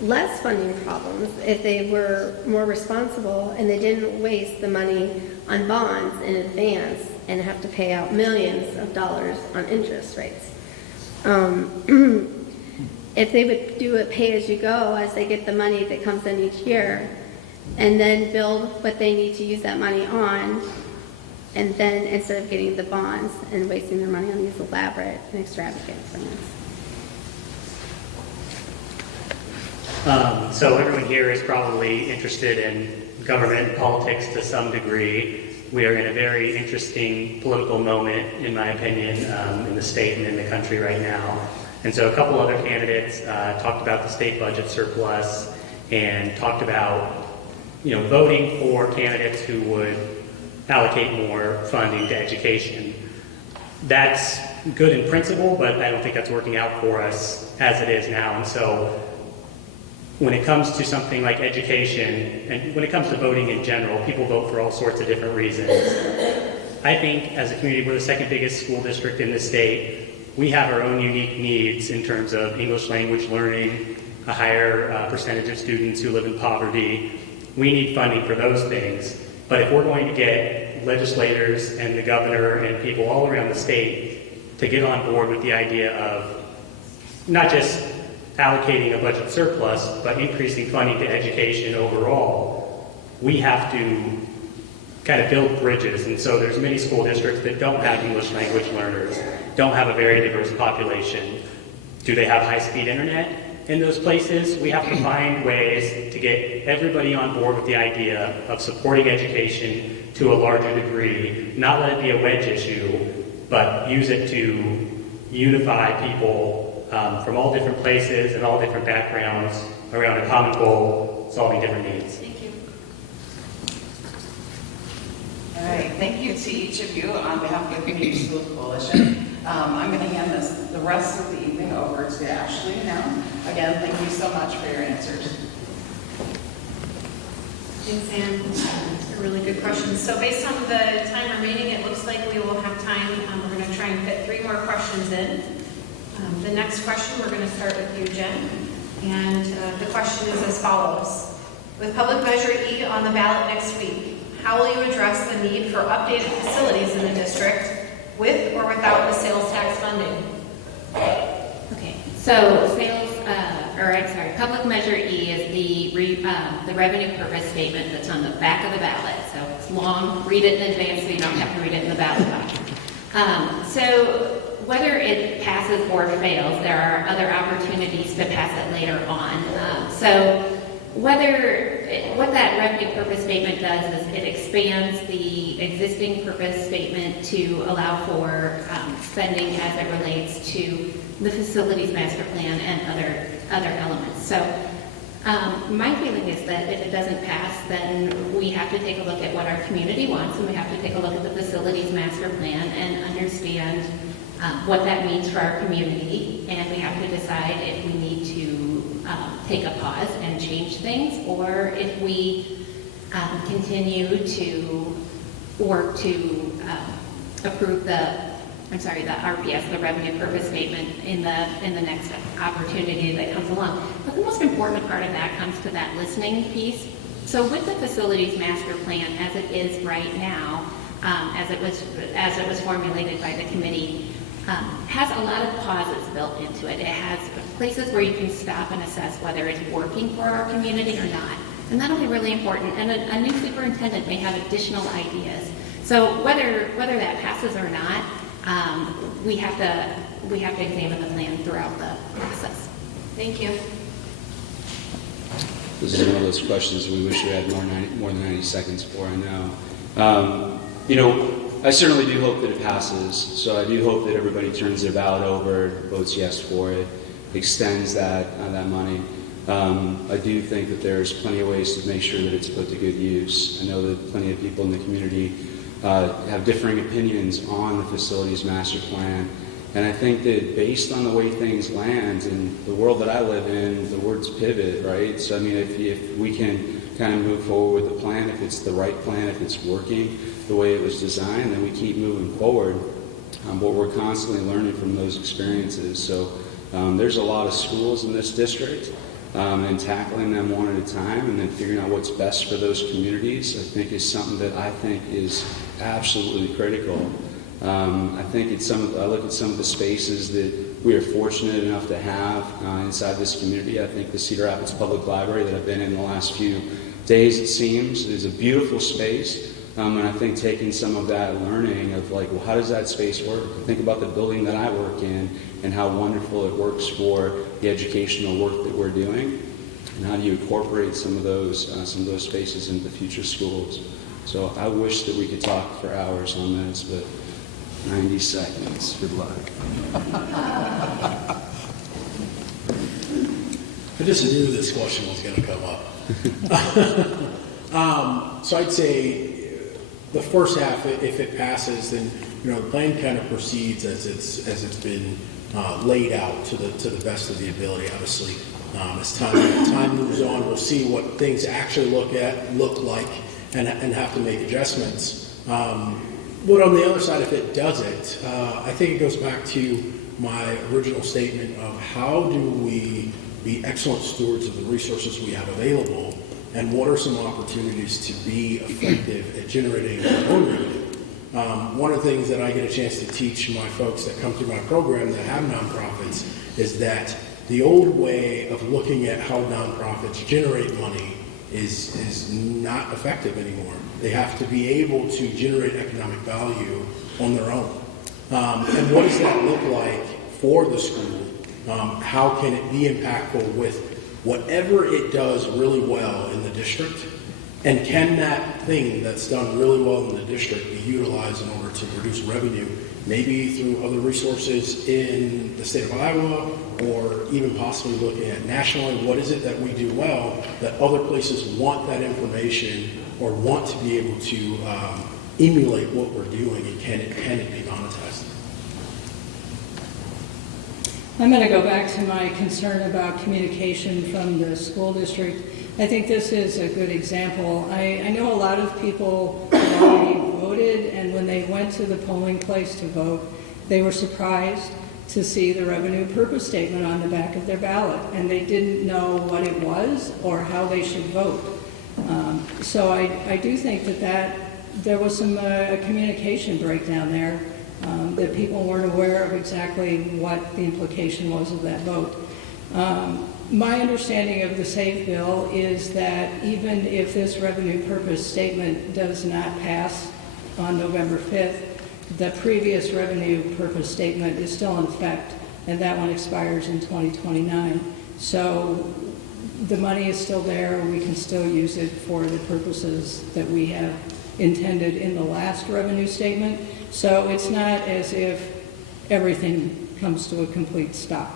less funding problems if they were more responsible and they didn't waste the money on bonds in advance and have to pay out millions of dollars on interest rates. If they would do it pay as you go as they get the money that comes in each year, and then build what they need to use that money on, and then instead of getting the bonds and wasting their money on these elaborate and extravagant things. So everyone here is probably interested in government and politics to some degree. We are in a very interesting political moment, in my opinion, in the state and in the country right now. And so a couple other candidates talked about the state budget surplus and talked about voting for candidates who would allocate more funding to education. That's good in principle, but I don't think that's working out for us as it is now. And so when it comes to something like education, and when it comes to voting in general, people vote for all sorts of different reasons. I think as a community, we're the second biggest school district in the state. We have our own unique needs in terms of English language learning, a higher percentage of students who live in poverty. We need funding for those things. But if we're going to get legislators and the governor and people all around the state to get on board with the idea of not just allocating a budget surplus, but increasing funding to education overall, we have to kind of build bridges. And so there's many school districts that don't have English language learners, don't have a very diverse population. Do they have high-speed internet in those places? We have to find ways to get everybody on board with the idea of supporting education to a larger degree, not let it be a wedge issue, but use it to unify people from all different places and all different backgrounds around a common goal, solving different needs. Thank you. All right, thank you to each of you on behalf of the Community Schools Coalition. I'm going to hand the rest of the evening over to Ashley now. Again, thank you so much for your answers. Thanks, Anne. Really good questions. So based on the time remaining, it looks like we will have time. We're going to try and fit 3 more questions in. The next question, we're going to start with you, Jen. And the question is as follows. With Public Measure E on the ballot next week, how will you address the need for updated facilities in the district with or without the sales tax funding? Okay, so Public Measure E is the revenue purpose statement that's on the back of the ballot. So it's long, read it in advance so you don't have to read it in the ballot box. So whether it passes or fails, there are other opportunities to pass it later on. What that revenue purpose statement does is it expands the existing purpose statement to allow for spending as it relates to the facilities master plan and other elements. So my feeling is that if it doesn't pass, then we have to take a look at what our community wants, and we have to take a look at the facilities master plan and understand what that means for our community, and we have to decide if we need to take a pause and change things, or if we continue to work to approve the RPS, the revenue purpose statement in the next opportunity that comes along. But the most important part of that comes to that listening piece. So with the facilities master plan as it is right now, as it was formulated by the committee, has a lot of pauses built into it. It has places where you can stop and assess whether it's working for our community or not. And that'll be really important. And a new superintendent may have additional ideas. So whether that passes or not, we have to examine the plan throughout the process. Thank you. This is one of those questions we wish we had more than 90 seconds for, I know. I certainly do hope that it passes, so I do hope that everybody turns their ballot over, votes yes for it, extends that money. I do think that there's plenty of ways to make sure that it's put to good use. I know that plenty of people in the community have differing opinions on the facilities master plan, and I think that based on the way things land in the world that I live in, the words pivot, right? So I mean, if we can kind of move forward with the plan, if it's the right plan, if it's working the way it was designed, then we keep moving forward. But we're constantly learning from those experiences. So there's a lot of schools in this district, and tackling them one at a time and then figuring out what's best for those communities, I think is something that I think is absolutely critical. I think I look at some of the spaces that we are fortunate enough to have inside this community. I think the Cedar Rapids Public Library that I've been in the last few days, it seems, is a beautiful space. And I think taking some of that learning of like, well, how does that space work? Think about the building that I work in and how wonderful it works for the educational work that we're doing. And how do you incorporate some of those spaces into future schools? So I wish that we could talk for hours on this, but 90 seconds. Good luck. I just knew this question was going to come up. So I'd say the first half, if it passes, then the plan kind of proceeds as it's been laid out to the best of the ability. Obviously, as time moves on, we'll see what things actually look like, and have to make adjustments. But on the other side, if it doesn't, I think it goes back to my original statement of how do we be excellent stewards of the resources we have available, and what are some opportunities to be effective at generating our own revenue. One of the things that I get a chance to teach my folks that come through my program that have nonprofits is that the old way of looking at how nonprofits generate money is not effective anymore. They have to be able to generate economic value on their own. And what does that look like for the school? How can it be impactful with whatever it does really well in the district? And can that thing that's done really well in the district be utilized in order to produce revenue, maybe through other resources in the state of Iowa, or even possibly looking at nationally, what is it that we do well that other places want that information or want to be able to emulate what we're doing, and can it be monetized? I'm going to go back to my concern about communication from the school district. I think this is a good example. I know a lot of people already voted, and when they went to the polling place to vote, they were surprised to see the revenue purpose statement on the back of their ballot, and they didn't know what it was or how they should vote. So I do think that there was some communication breakdown there, that people weren't aware of exactly what the implication was of that vote. My understanding of the SAVE bill is that even if this revenue purpose statement does not pass on November 5th, the previous revenue purpose statement is still in effect, and that one expires in 2029. So the money is still there. We can still use it for the purposes that we have intended in the last revenue statement. So it's not as if everything comes to a complete stop.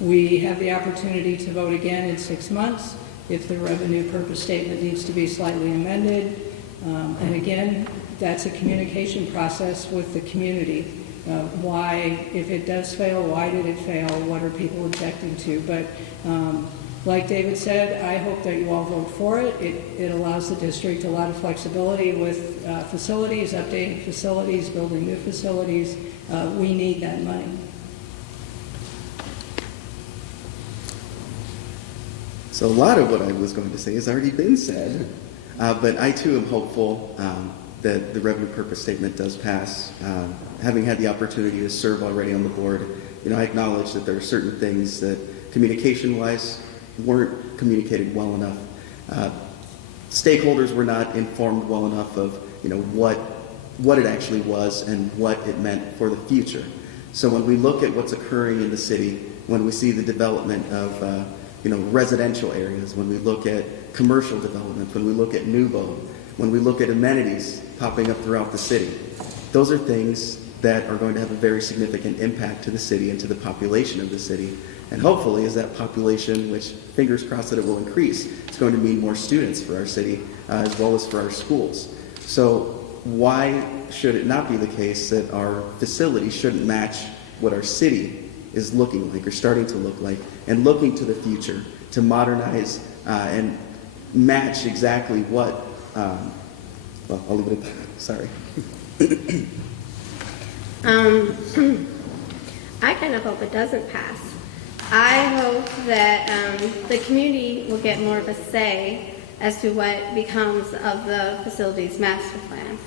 We have the opportunity to vote again in 6 months if the revenue purpose statement needs to be slightly amended. And again, that's a communication process with the community. Why, if it does fail, why did it fail? What are people objecting to? But Like David said, I hope that you all vote for it. It allows the district a lot of flexibility with facilities, updating facilities, building new facilities. We need that money. So a lot of what I was going to say has already been said, but I too am hopeful that the revenue purpose statement does pass. Having had the opportunity to serve already on the board, I acknowledge that there are certain things that communication-wise weren't communicated well enough. Stakeholders were not informed well enough of what it actually was and what it meant for the future. So when we look at what's occurring in the city, when we see the development of residential areas, when we look at commercial development, when we look at NUBO, when we look at amenities popping up throughout the city, those are things that are going to have a very significant impact to the city and to the population of the city. And hopefully, as that population, which fingers crossed that it will increase, it's going to mean more students for our city as well as for our schools. So why should it not be the case that our facilities shouldn't match what our city is looking like or starting to look like, and looking to the future to modernize and match exactly what, well, I'll leave it at that. Sorry. I kind of hope it doesn't pass. I hope that the community will get more of a say as to what becomes of the facilities master plan.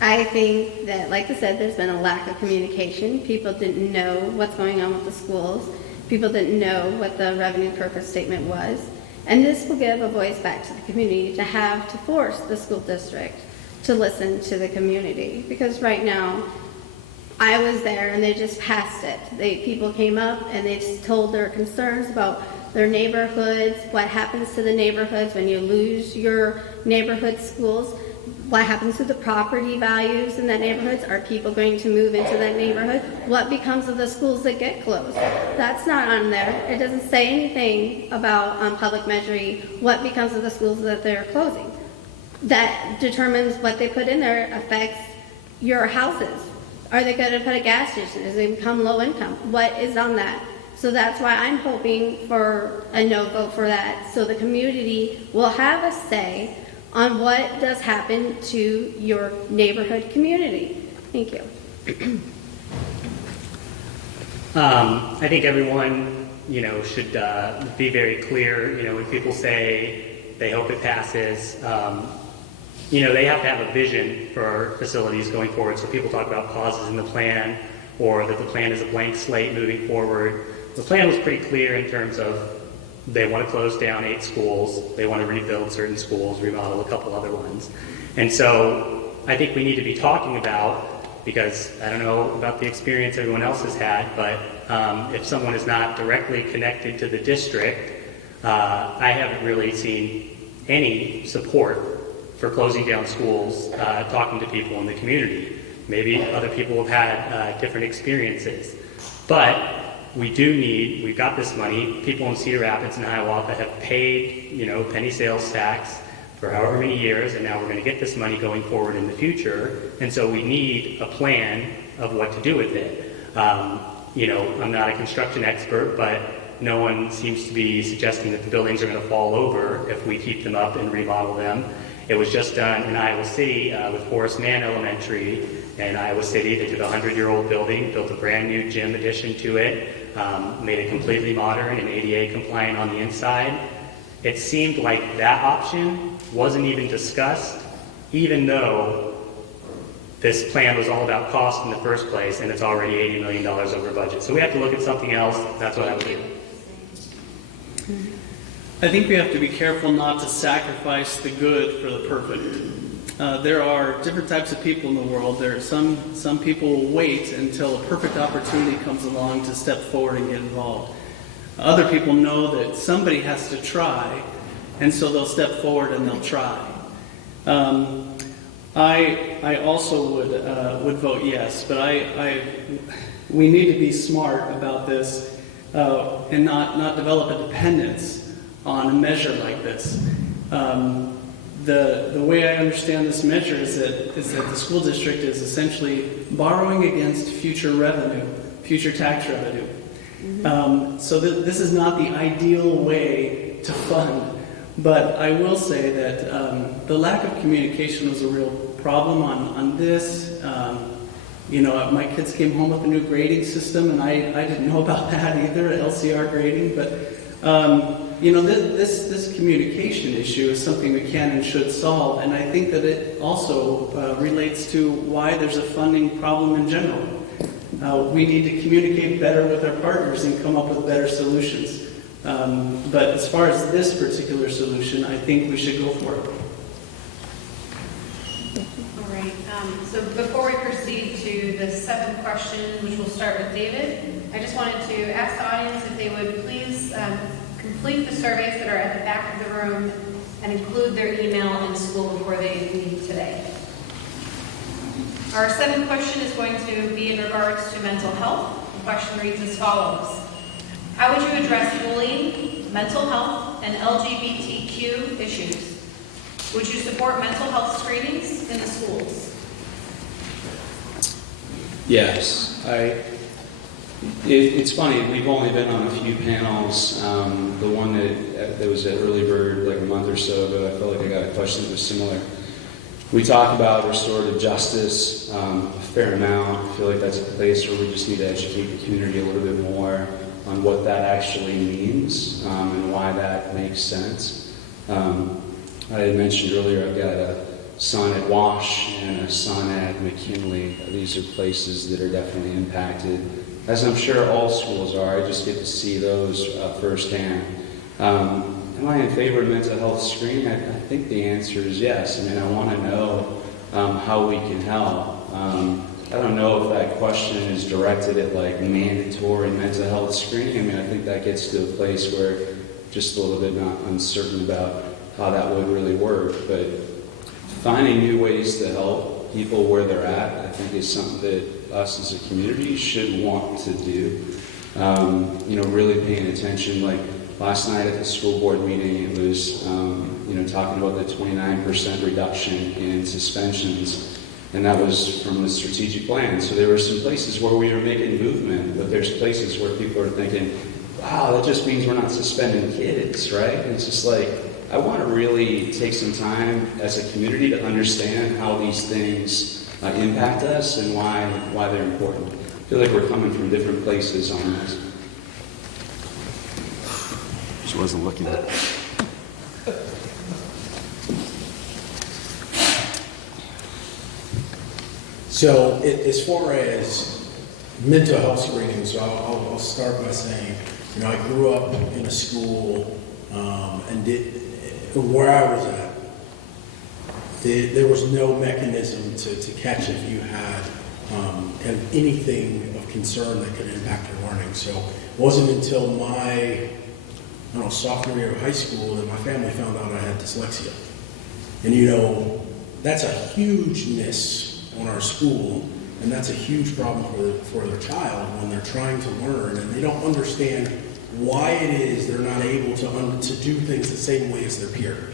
I think that, like I said, there's been a lack of communication. People didn't know what's going on with the schools. People didn't know what the revenue purpose statement was. And this will give a voice back to the community to force the school district to listen to the community. Because right now, I was there and they just passed it. People came up and they told their concerns about their neighborhoods, what happens to the neighborhoods when you lose your neighborhood schools, what happens to the property values in that neighborhoods, are people going to move into that neighborhood, what becomes of the schools that get closed. That's not on there. It doesn't say anything about public measuring what becomes of the schools that they're closing. That determines what they put in there affects your houses. Are they going to put a gas station? Does it become low income? What is on that? So that's why I'm hoping for a no vote for that, so the community will have a say on what does happen to your neighborhood community. Thank you. I think everyone, should be very clear. When people say they hope it passes, they have to have a vision for our facilities going forward. So people talk about pauses in the plan, or that the plan is a blank slate moving forward. The plan was pretty clear in terms of they want to close down 8 schools, they want to rebuild certain schools, remodel a couple other ones. And so I think we need to be talking about, because I don't know about the experience everyone else has had, but if someone is not directly connected to the district, I haven't really seen any support for closing down schools, talking to people in the community. Maybe other people have had different experiences. But we've got this money. People in Cedar Rapids and Hiawatha have paid, penny sales tax for however many years, and now we're going to get this money going forward in the future. And so we need a plan of what to do with it. I'm not a construction expert, but no one seems to be suggesting that the buildings are going to fall over if we keep them up and remodel them. It was just done in Iowa City with Forest Man Elementary. In Iowa City, they took a 100-year-old building, built a brand new gym addition to it, made it completely modern and ADA compliant on the inside. It seemed like that option wasn't even discussed, even though this plan was all about cost in the first place, and it's already $80 million over budget. So we have to look at something else. That's what I would do. I think we have to be careful not to sacrifice the good for the perfect. There are different types of people in the world. There are some people will wait until a perfect opportunity comes along to step forward and get involved. Other people know that somebody has to try, and so they'll step forward and they'll try. I also would vote yes, but we need to be smart about this and not develop a dependence on a measure like this. The way I understand this measure is that the school district is essentially borrowing against future revenue, future tax revenue. So this is not the ideal way to fund. But I will say that the lack of communication was a real problem on this. My kids came home with a new grading system, and I didn't know about that either, LCR grading. But this communication issue is something we can and should solve, and I think that it also relates to why there's a funding problem in general. We need to communicate better with our partners and come up with better solutions. But as far as this particular solution, I think we should go for it. All right, so before we proceed to the seventh question, which we'll start with David, I just wanted to ask the audience if they would please complete the surveys that are at the back of the room and include their email in school before they leave today. Our seventh question is going to be in regards to mental health. The question reads as follows. How would you address bullying, mental health, and LGBTQ issues? Would you support mental health screenings in the schools? Yes. It's funny, we've only been on a few panels. The one that was at Early Bird like a month or so ago, I felt like I got a question that was similar. We talk about restorative justice a fair amount. I feel like that's a place where we just need to educate the community a little bit more on what that actually means and why that makes sense. I had mentioned earlier I've got a son at Wash and a son at McKinley. These are places that are definitely impacted, as I'm sure all schools are. I just get to see those firsthand. Am I in favor of mental health screening? I think the answer is yes. I mean, I want to know how we can help. I don't know if that question is directed at like mandatory mental health screening. I mean, I think that gets to a place where just a little bit not uncertain about how that would really work. But finding new ways to help people where they're at, I think is something that us as a community should want to do. Really paying attention. Like last night at the school board meeting, it was, talking about the 29% reduction in suspensions. And that was from the strategic plan. So there were some places where we were making movement, but there's places where people are thinking, wow, that just means we're not suspending kids, right? And it's just like, I want to really take some time as a community to understand how these things impact us and why they're important. I feel like we're coming from different places on this. She wasn't looking at it. So as far as mental health screenings, I'll start by saying, I grew up in a school where I was at, there was no mechanism to catch if you had kind of anything of concern that could impact your learning. So it wasn't until my sophomore year of high school that my family found out I had dyslexia. And that's a hugeness on our school, and that's a huge problem for their child when they're trying to learn and they don't understand why it is they're not able to do things the same way as their peer.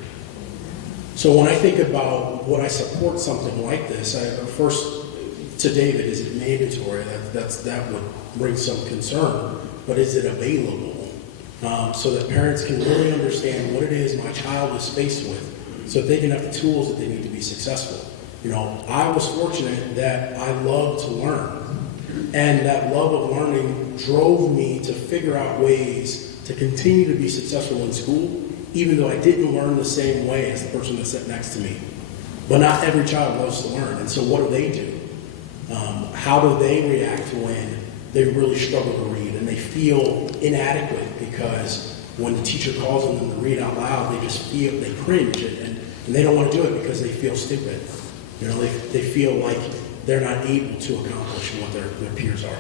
So when I think about would I support something like this, first to David, is it mandatory? That would bring some concern, but is it available so that parents can really understand what it is my child is faced with, so that they can have the tools that they need to be successful. I was fortunate that I loved to learn, and that love of learning drove me to figure out ways to continue to be successful in school, even though I didn't learn the same way as the person that sat next to me. But not every child loves to learn, and so what do? How do they react when they really struggle to read and they feel inadequate because when the teacher calls on them to read out loud, they cringe and they don't want to do it because they feel stupid. They feel like they're not able to accomplish what their peers are.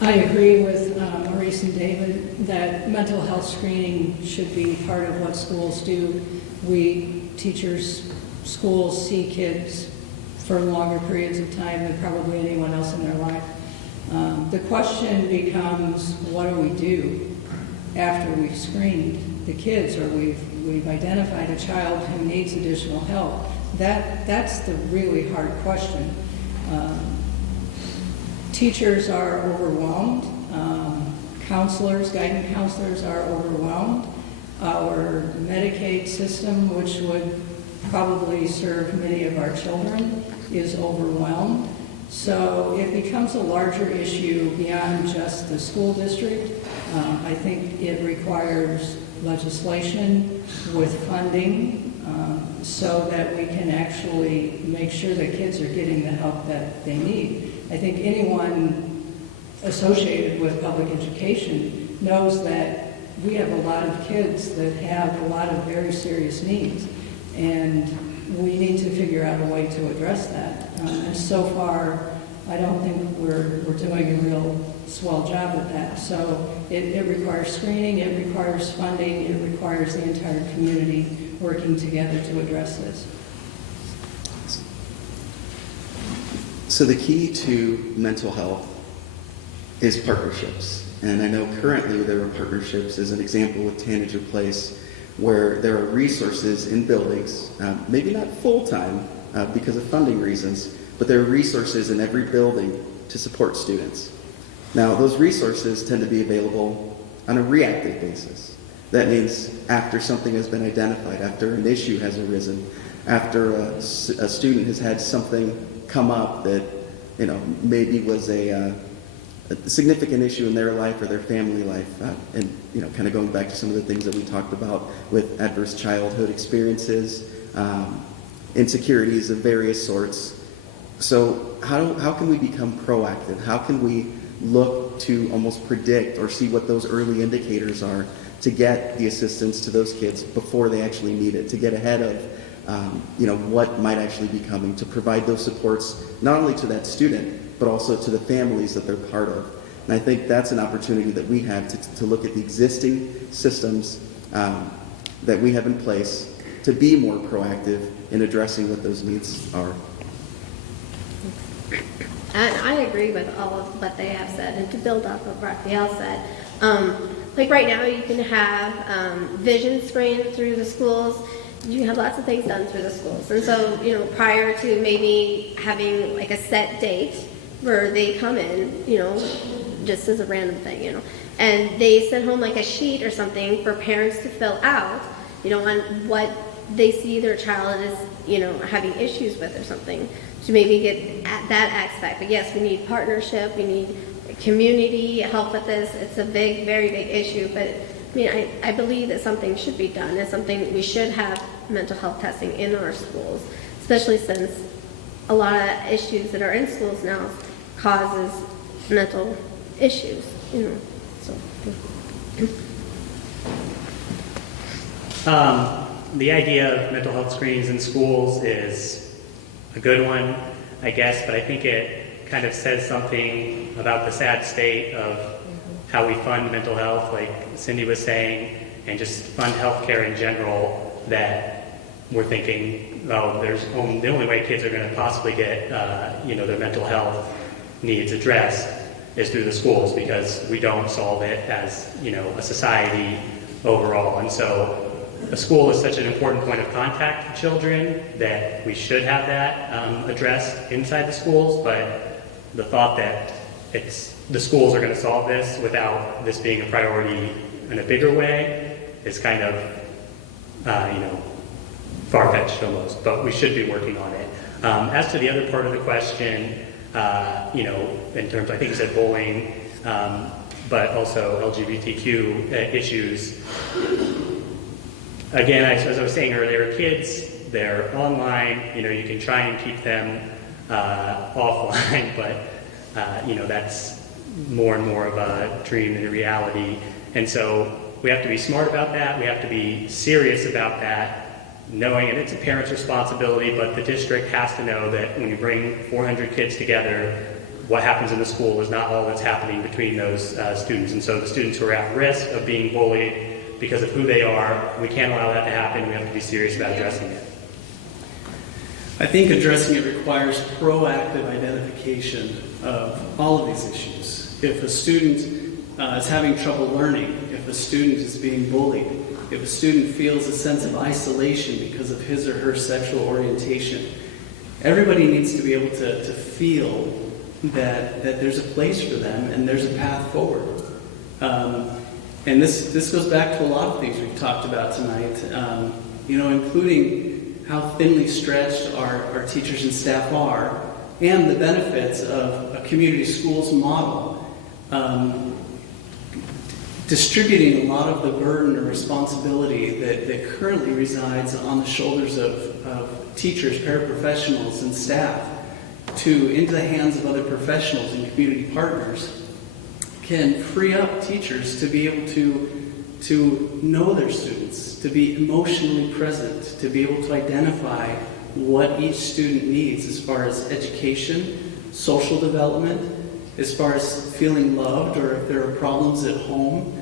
I agree with Maurice and David that mental health screening should be part of what schools do. We, teachers, schools see kids for longer periods of time than probably anyone else in their life. The question becomes, what do we do after we've screened the kids or we've identified a child who needs additional help? That's the really hard question. Teachers are overwhelmed counselors, guidance counselors are overwhelmed. Our Medicaid system, which would probably serve many of our children, is overwhelmed. So it becomes a larger issue beyond just the school district. I think it requires legislation with funding so that we can actually make sure that kids are getting the help that they need. I think anyone associated with public education knows that we have a lot of kids that have a lot of very serious needs, and we need to figure out a way to address that. And so far, I don't think we're doing a real swell job at that. So it requires screening, it requires funding, it requires the entire community working together to address this. So the key to mental health is partnerships. And I know currently there are partnerships, as an example with Tanager Place, where there are resources in buildings, maybe not full-time because of funding reasons, but there are resources in every building to support students. Now, those resources tend to be available on a reactive basis. That means after something has been identified, after an issue has arisen, after a student has had something come up that, maybe was a significant issue in their life or their family life, and kind of going back to some of the things that we talked about with adverse childhood experiences, insecurities of various sorts. So how can we become proactive? How can we look to almost predict or see what those early indicators are to get the assistance to those kids before they actually need it, to get ahead of what might actually be coming, to provide those supports not only to that student, but also to the families that they're part of. And I think that's an opportunity that we have to look at the existing systems that we have in place to be more proactive in addressing what those needs are. And I agree with all of what they have said, and to build off of Raphael said, like right now you can have vision screened through the schools. You have lots of things done through the schools. And so, prior to maybe having like a set date where they come in, just as a random thing, and they send home like a sheet or something for parents to fill out, on what they see their child is, having issues with or something, to maybe get at that aspect. But yes, we need partnership, we need community help with this. It's a big, very big issue, but I believe that something should be done. It's something we should have mental health testing in our schools, especially since a lot of issues that are in schools now causes mental issues, so. The idea of mental health screenings in schools is a good one, I guess, but I think it kind of says something about the sad state of how we fund mental health, like Cindy was saying, and just fund healthcare in general, that we're thinking, oh, the only way kids are going to possibly get, their mental health needs addressed is through the schools, because we don't solve it as, a society overall. And so a school is such an important point of contact for children that we should have that addressed inside the schools, but the thought that the schools are going to solve this without this being a priority in a bigger way is kind of, far-fetched almost, but we should be working on it. As to the other part of the question, in terms, I think you said bullying, but also LGBTQ issues. Again, as I was saying earlier, kids, they're online, you can try and keep them offline, but, that's more and more of a dream than a reality. And so we have to be smart about that. We have to be serious about that, knowing, and it's a parent's responsibility, but the district has to know that when you bring 400 kids together, what happens in the school is not all that's happening between those students. And so the students who are at risk of being bullied because of who they are, we can't allow that to happen. We have to be serious about addressing it. I think addressing it requires proactive identification of all of these issues. If a student is having trouble learning, if a student is being bullied, if a student feels a sense of isolation because of his or her sexual orientation, everybody needs to be able to feel that there's a place for them and there's a path forward. And this goes back to a lot of things we've talked about tonight, including how thinly stretched our teachers and staff are, and the benefits of a community schools model. Distributing a lot of the burden or responsibility that currently resides on the shoulders of teachers, paraprofessionals, and staff into the hands of other professionals and community partners can free up teachers to be able to know their students, to be emotionally present, to be able to identify what each student needs as far as education, social development, as far as feeling loved or if there are problems at home.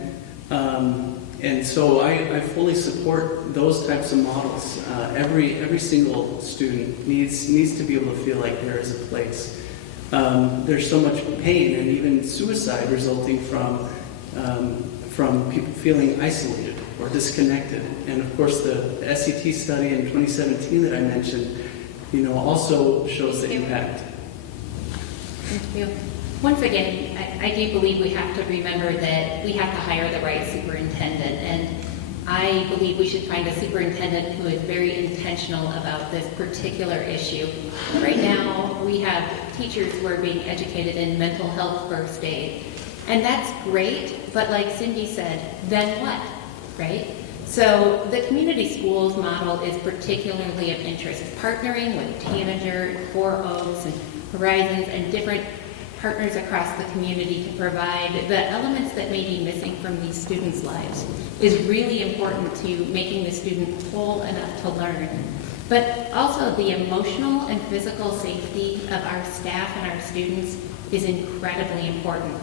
And so I fully support those types of models. Every single student needs to be able to feel like there is a place. There's so much pain and even suicide resulting from people feeling isolated or disconnected. And of course, the SET study in 2017 that I mentioned, also shows the impact. Thank you. Once again, I do believe we have to remember that we have to hire the right superintendent, and I believe we should find a superintendent who is very intentional about this particular issue. Right now, we have teachers who are being educated in mental health first aid, and that's great, but like Cindy said, then what, right? So the community schools model is particularly of interest, partnering with Tanager, Four Oaks, and Horizons, and different partners across the community to provide the elements that may be missing from these students' lives is really important to making the student whole enough to learn. But also the emotional and physical safety of our staff and our students is incredibly important.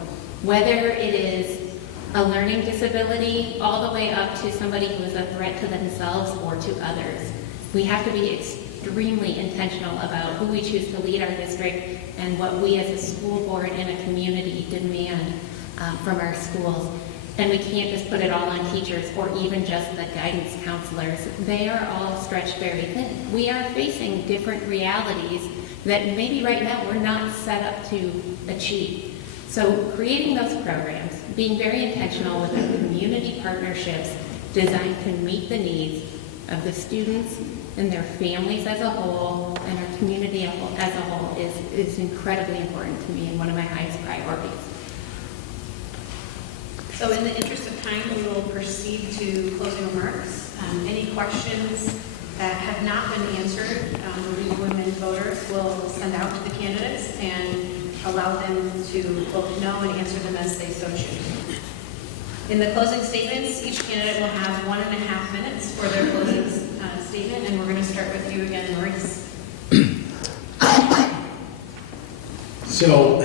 Whether it is a learning disability all the way up to somebody who is a threat to themselves or to others. We have to be extremely intentional about who we choose to lead our district and what we as a school board and a community demand from our schools. And we can't just put it all on teachers or even just the guidance counselors. They are all stretched very thin. We are facing different realities that maybe right now we're not set up to achieve. So creating those programs, being very intentional with the community partnerships designed to meet the needs of the students and their families as a whole, and our community as a whole is incredibly important to me and one of my highest priorities. So in the interest of time, we will proceed to closing remarks. Any questions that have not been answered, the League of Women Voters will send out to the candidates and allow them to both know and answer them as they so choose. In the closing statements, each candidate will have 1.5 minutes for their closing statement, and we're going to start with you again, Maurice. So,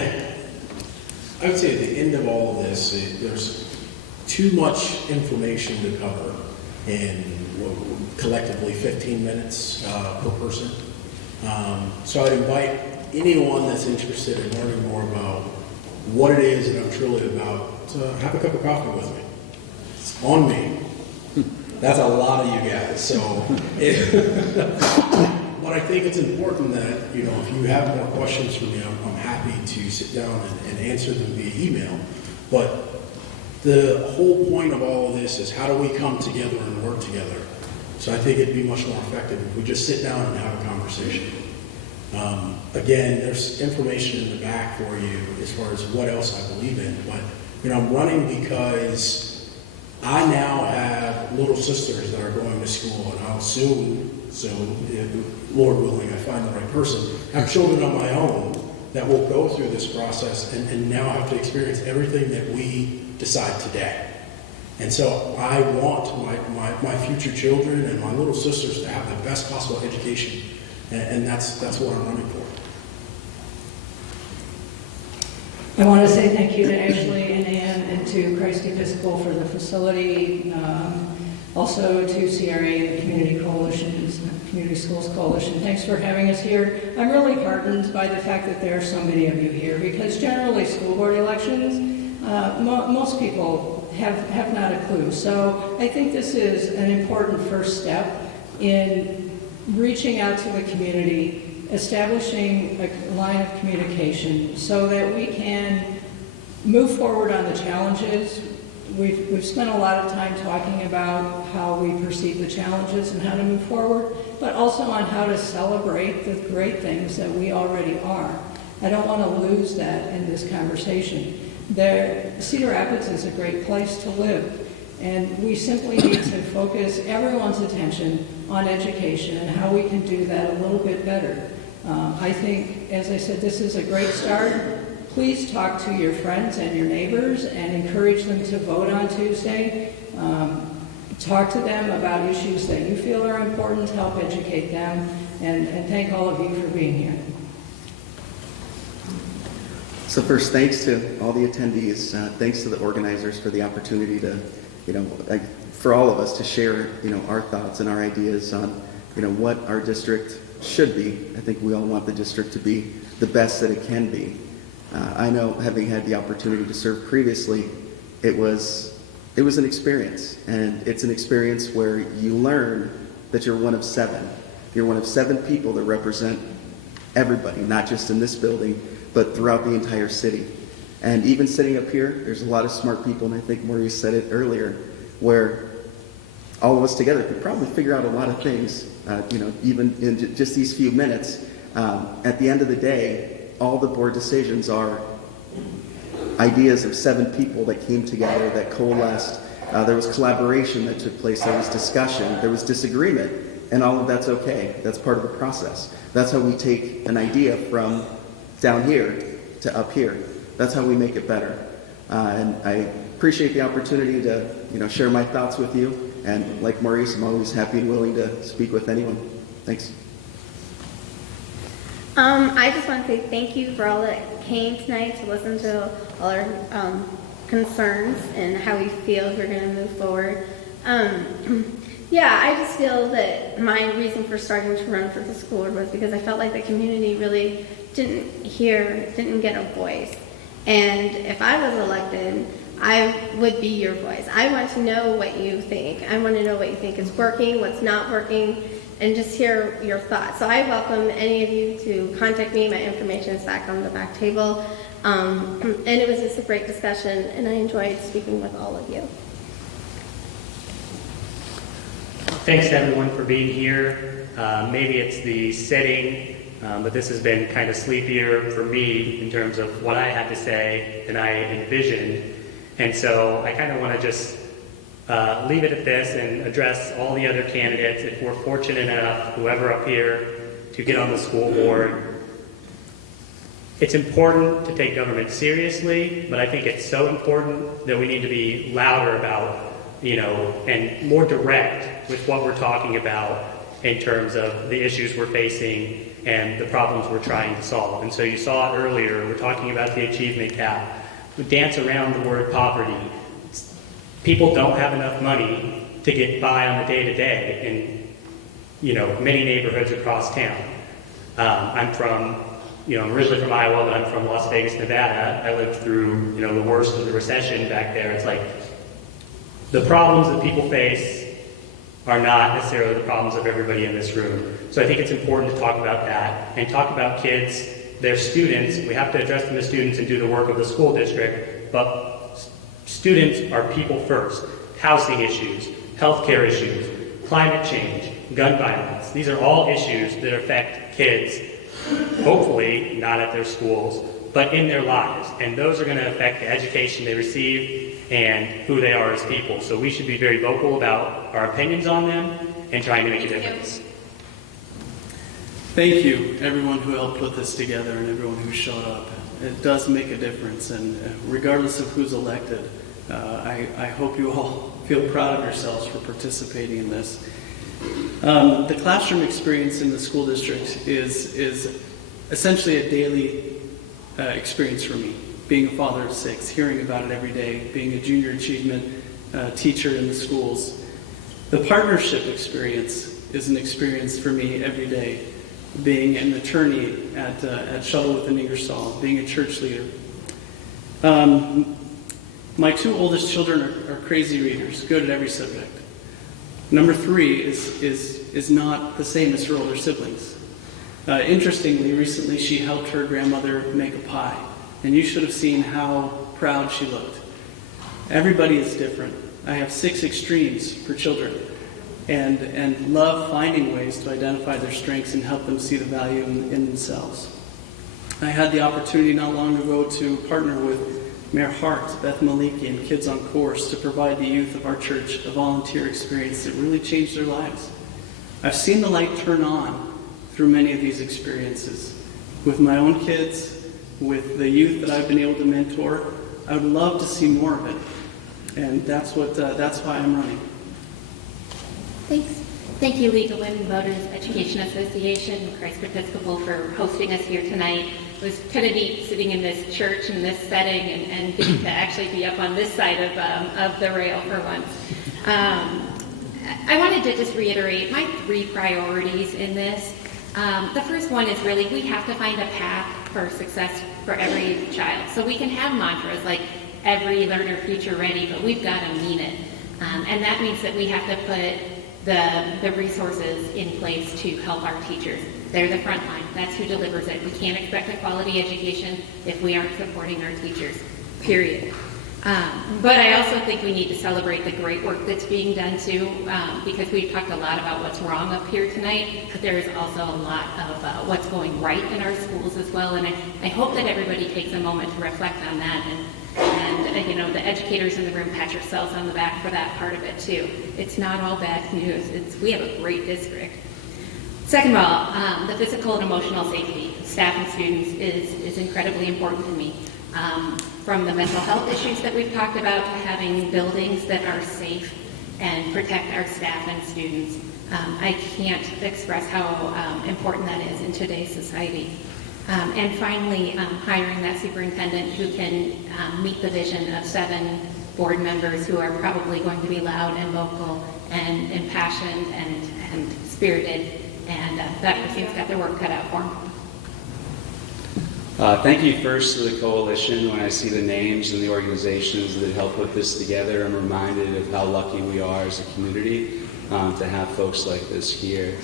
I would say at the end of all of this, there's too much information to cover in collectively 15 minutes per person. So I'd invite anyone that's interested in learning more about what it is that I'm truly about to have a cup of coffee with me. It's on me. That's a lot of you guys. So, but I think it's important that, if you have more questions for me, I'm happy to sit down and answer them via email. But the whole point of all of this is how do we come together and work together? So I think it'd be much more effective if we just sit down and have a conversation. Again, there's information in the back for you as far as what else I believe in, but I'm running because I now have little sisters that are going to school, and I'll soon, if Lord willing, I find the right person, have children of my own that will go through this process and now have to experience everything that we decide today. And so I want my future children and my little sisters to have the best possible education, and that's what I'm running for. I want to say thank you to Ashley and Ann and to Christ Episcopal for the facility, also to CRA, the Community Coalitions, Community Schools Coalition. Thanks for having us here. I'm really heartened by the fact that there are so many of you here, because generally school board elections, most people have not a clue. So I think this is an important first step in reaching out to the community, establishing a line of communication so that we can move forward on the challenges we've spent a lot of time talking about how we perceive the challenges and how to move forward, but also on how to celebrate the great things that we already are. I don't want to lose that in this conversation. Cedar Rapids is a great place to live, and we simply need to focus everyone's attention on education and how we can do that a little bit better. I think, as I said, this is a great start. Please talk to your friends and your neighbors and encourage them to vote on Tuesday. Talk to them about issues that you feel are important, help educate them, and thank all of you for being here. So first, thanks to all the attendees. Thanks to the organizers for the opportunity to, for all of us to share, our thoughts and our ideas on, what our district should be. I think we all want the district to be the best that it can be. I know, having had the opportunity to serve previously, it was an experience, and it's an experience where you learn that you're one of seven. You're one of 7 people that represent everybody, not just in this building, but throughout the entire city. And even sitting up here, there's a lot of smart people, and I think Maurice said it earlier, where all of us together could probably figure out a lot of things, even in just these few minutes. At the end of the day, all the board decisions are ideas of 7 people that came together, that coalesced. There was collaboration that took place, there was discussion, there was disagreement, and all of that's okay. That's part of the process. That's how we take an idea from down here to up here. That's how we make it better. And I appreciate the opportunity to share my thoughts with you. And like Maurice, I'm always happy and willing to speak with anyone. Thanks. I just want to say thank you for all that came tonight to listen to all our concerns and how we feel we're going to move forward. Yeah, I just feel that my reason for starting to run for the school board was because I felt like the community really didn't get a voice. And if I was elected, I would be your voice. I want to know what you think. I want to know what you think is working, what's not working, and just hear your thoughts. So I welcome any of you to contact me. My information is back on the back table. And it was just a great discussion, and I enjoyed speaking with all of you. Thanks to everyone for being here. Maybe it's the setting, but this has been kind of sleepier for me in terms of what I had to say than I envisioned. And so I kind of want to just leave it at this and address all the other candidates. If we're fortunate enough, whoever up here, to get on the school board, it's important to take government seriously, but I think it's so important that we need to be louder about, and more direct with what we're talking about in terms of the issues we're facing and the problems we're trying to solve. And so you saw it earlier, we're talking about the achievement gap. We dance around the word poverty. People don't have enough money to get by on the day-to-day in, many neighborhoods across town. I'm originally from Iowa, but I'm from Las Vegas, Nevada. I lived through, the worst of the recession back there. It's like the problems that people face are not necessarily the problems of everybody in this room. So I think it's important to talk about that and talk about kids, their students. We have to address them as students and do the work of the school district, but students are people first. Housing issues, healthcare issues, climate change, gun violence. These are all issues that affect kids, hopefully not at their schools, but in their lives. And those are going to affect the education they receive and who they are as people. So we should be very vocal about our opinions on them and trying to make a difference. Thank you, everyone who helped put this together and everyone who showed up. It does make a difference, and regardless of who's elected, I hope you all feel proud of yourselves for participating in this. The classroom experience in the school district is essentially a daily experience for me. Being a father of 6, hearing about it every day, being a junior achievement teacher in the schools. The partnership experience is an experience for me every day. Being an attorney at Shuttle with an Ingersoll, being a church leader. My 2 oldest children are crazy readers, good at every subject. Number 3 is not the same as her older siblings. Interestingly, recently she helped her grandmother make a pie, and you should have seen how proud she looked. Everybody is different. I have 6 extremes for children, and love finding ways to identify their strengths and help them see the value in themselves. I had the opportunity not long ago to partner with Mayor Hart, Beth Maliki, and Kids on Course to provide the youth of our church a volunteer experience that really changed their lives. I've seen the light turn on through many of these experiences. With my own kids, with the youth that I've been able to mentor, I would love to see more of it. And that's why I'm running. Thanks. Thank you, League of Women Voters Education Association, Christ Episcopal, for hosting us here tonight. It was kind of neat sitting in this church in this setting and getting to actually be up on this side of the rail for once. I wanted to just reiterate my 3 priorities in this. The first one is really we have to find a path for success for every child. So we can have mantras like every learner future ready, but we've got to mean it. And that means that we have to put the resources in place to help our teachers. They're the front line. That's who delivers it. We can't expect a quality education if we aren't supporting our teachers, period. But I also think we need to celebrate the great work that's being done too, because we've talked a lot about what's wrong up here tonight, but there is also a lot of what's going right in our schools as well. And I hope that everybody takes a moment to reflect on that. And you know, the educators in the room, pat yourselves on the back for that part of it too. It's not all bad news. We have a great district. Second of all, the physical and emotional safety of staff and students is incredibly important to me. From the mental health issues that we've talked about to having buildings that are safe and protect our staff and students. I can't express how important that is in today's society. And finally, hiring that superintendent who can meet the vision of 7 board members who are probably going to be loud and vocal and impassioned and spirited. And that person's got their work cut out for them. Thank you first to the coalition. When I see the names and the organizations that help put this together, I'm reminded of how lucky we are as a community to have folks like this here.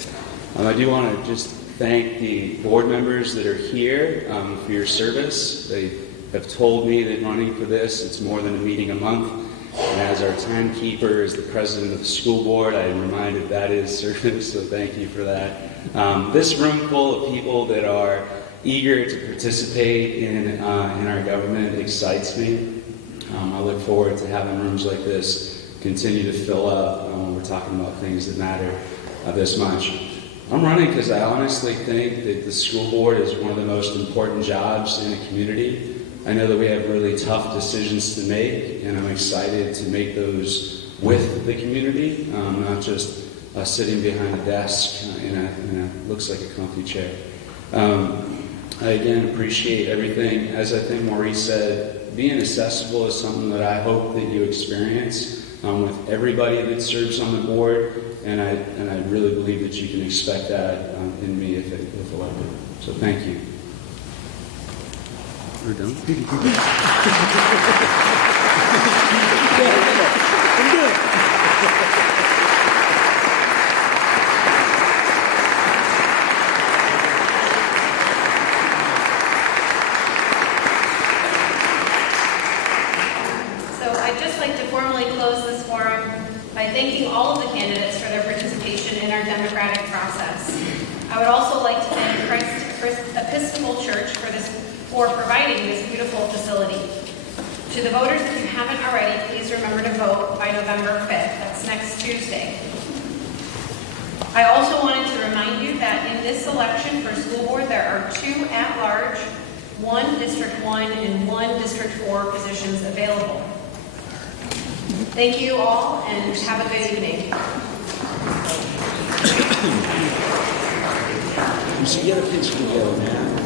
I do want to just thank the board members that are here for your service. They have told me that running for this, it's more than a meeting a month. And as our timekeeper, as the president of the school board, I'm reminded that is service, so thank you for that. This room full of people that are eager to participate in our government excites me. I look forward to having rooms like this continue to fill up when we're talking about things that matter this much. I'm running because I honestly think that the school board is one of the most important jobs in a community. I know that we have really tough decisions to make, and I'm excited to make those with the community, not just sitting behind a desk in a looks like a comfy chair. I again appreciate everything. As I think Maurice said, being accessible is something that I hope that you experience with everybody that serves on the board, and I really believe that you can expect that in me if elected. So thank you. We're done. So I'd just like to formally close this forum by thanking all of the candidates for their participation in our democratic process. I would also like to thank Christ Episcopal Church for providing this beautiful facility. To the voters, if you haven't already, please remember to vote by November 5th. That's next Tuesday. I also wanted to remind you that in this election for school board, there are 2 at-large, 1 District 1 and 1 District 4 positions available. Thank you all, and have a good evening. You should get a picture together, man.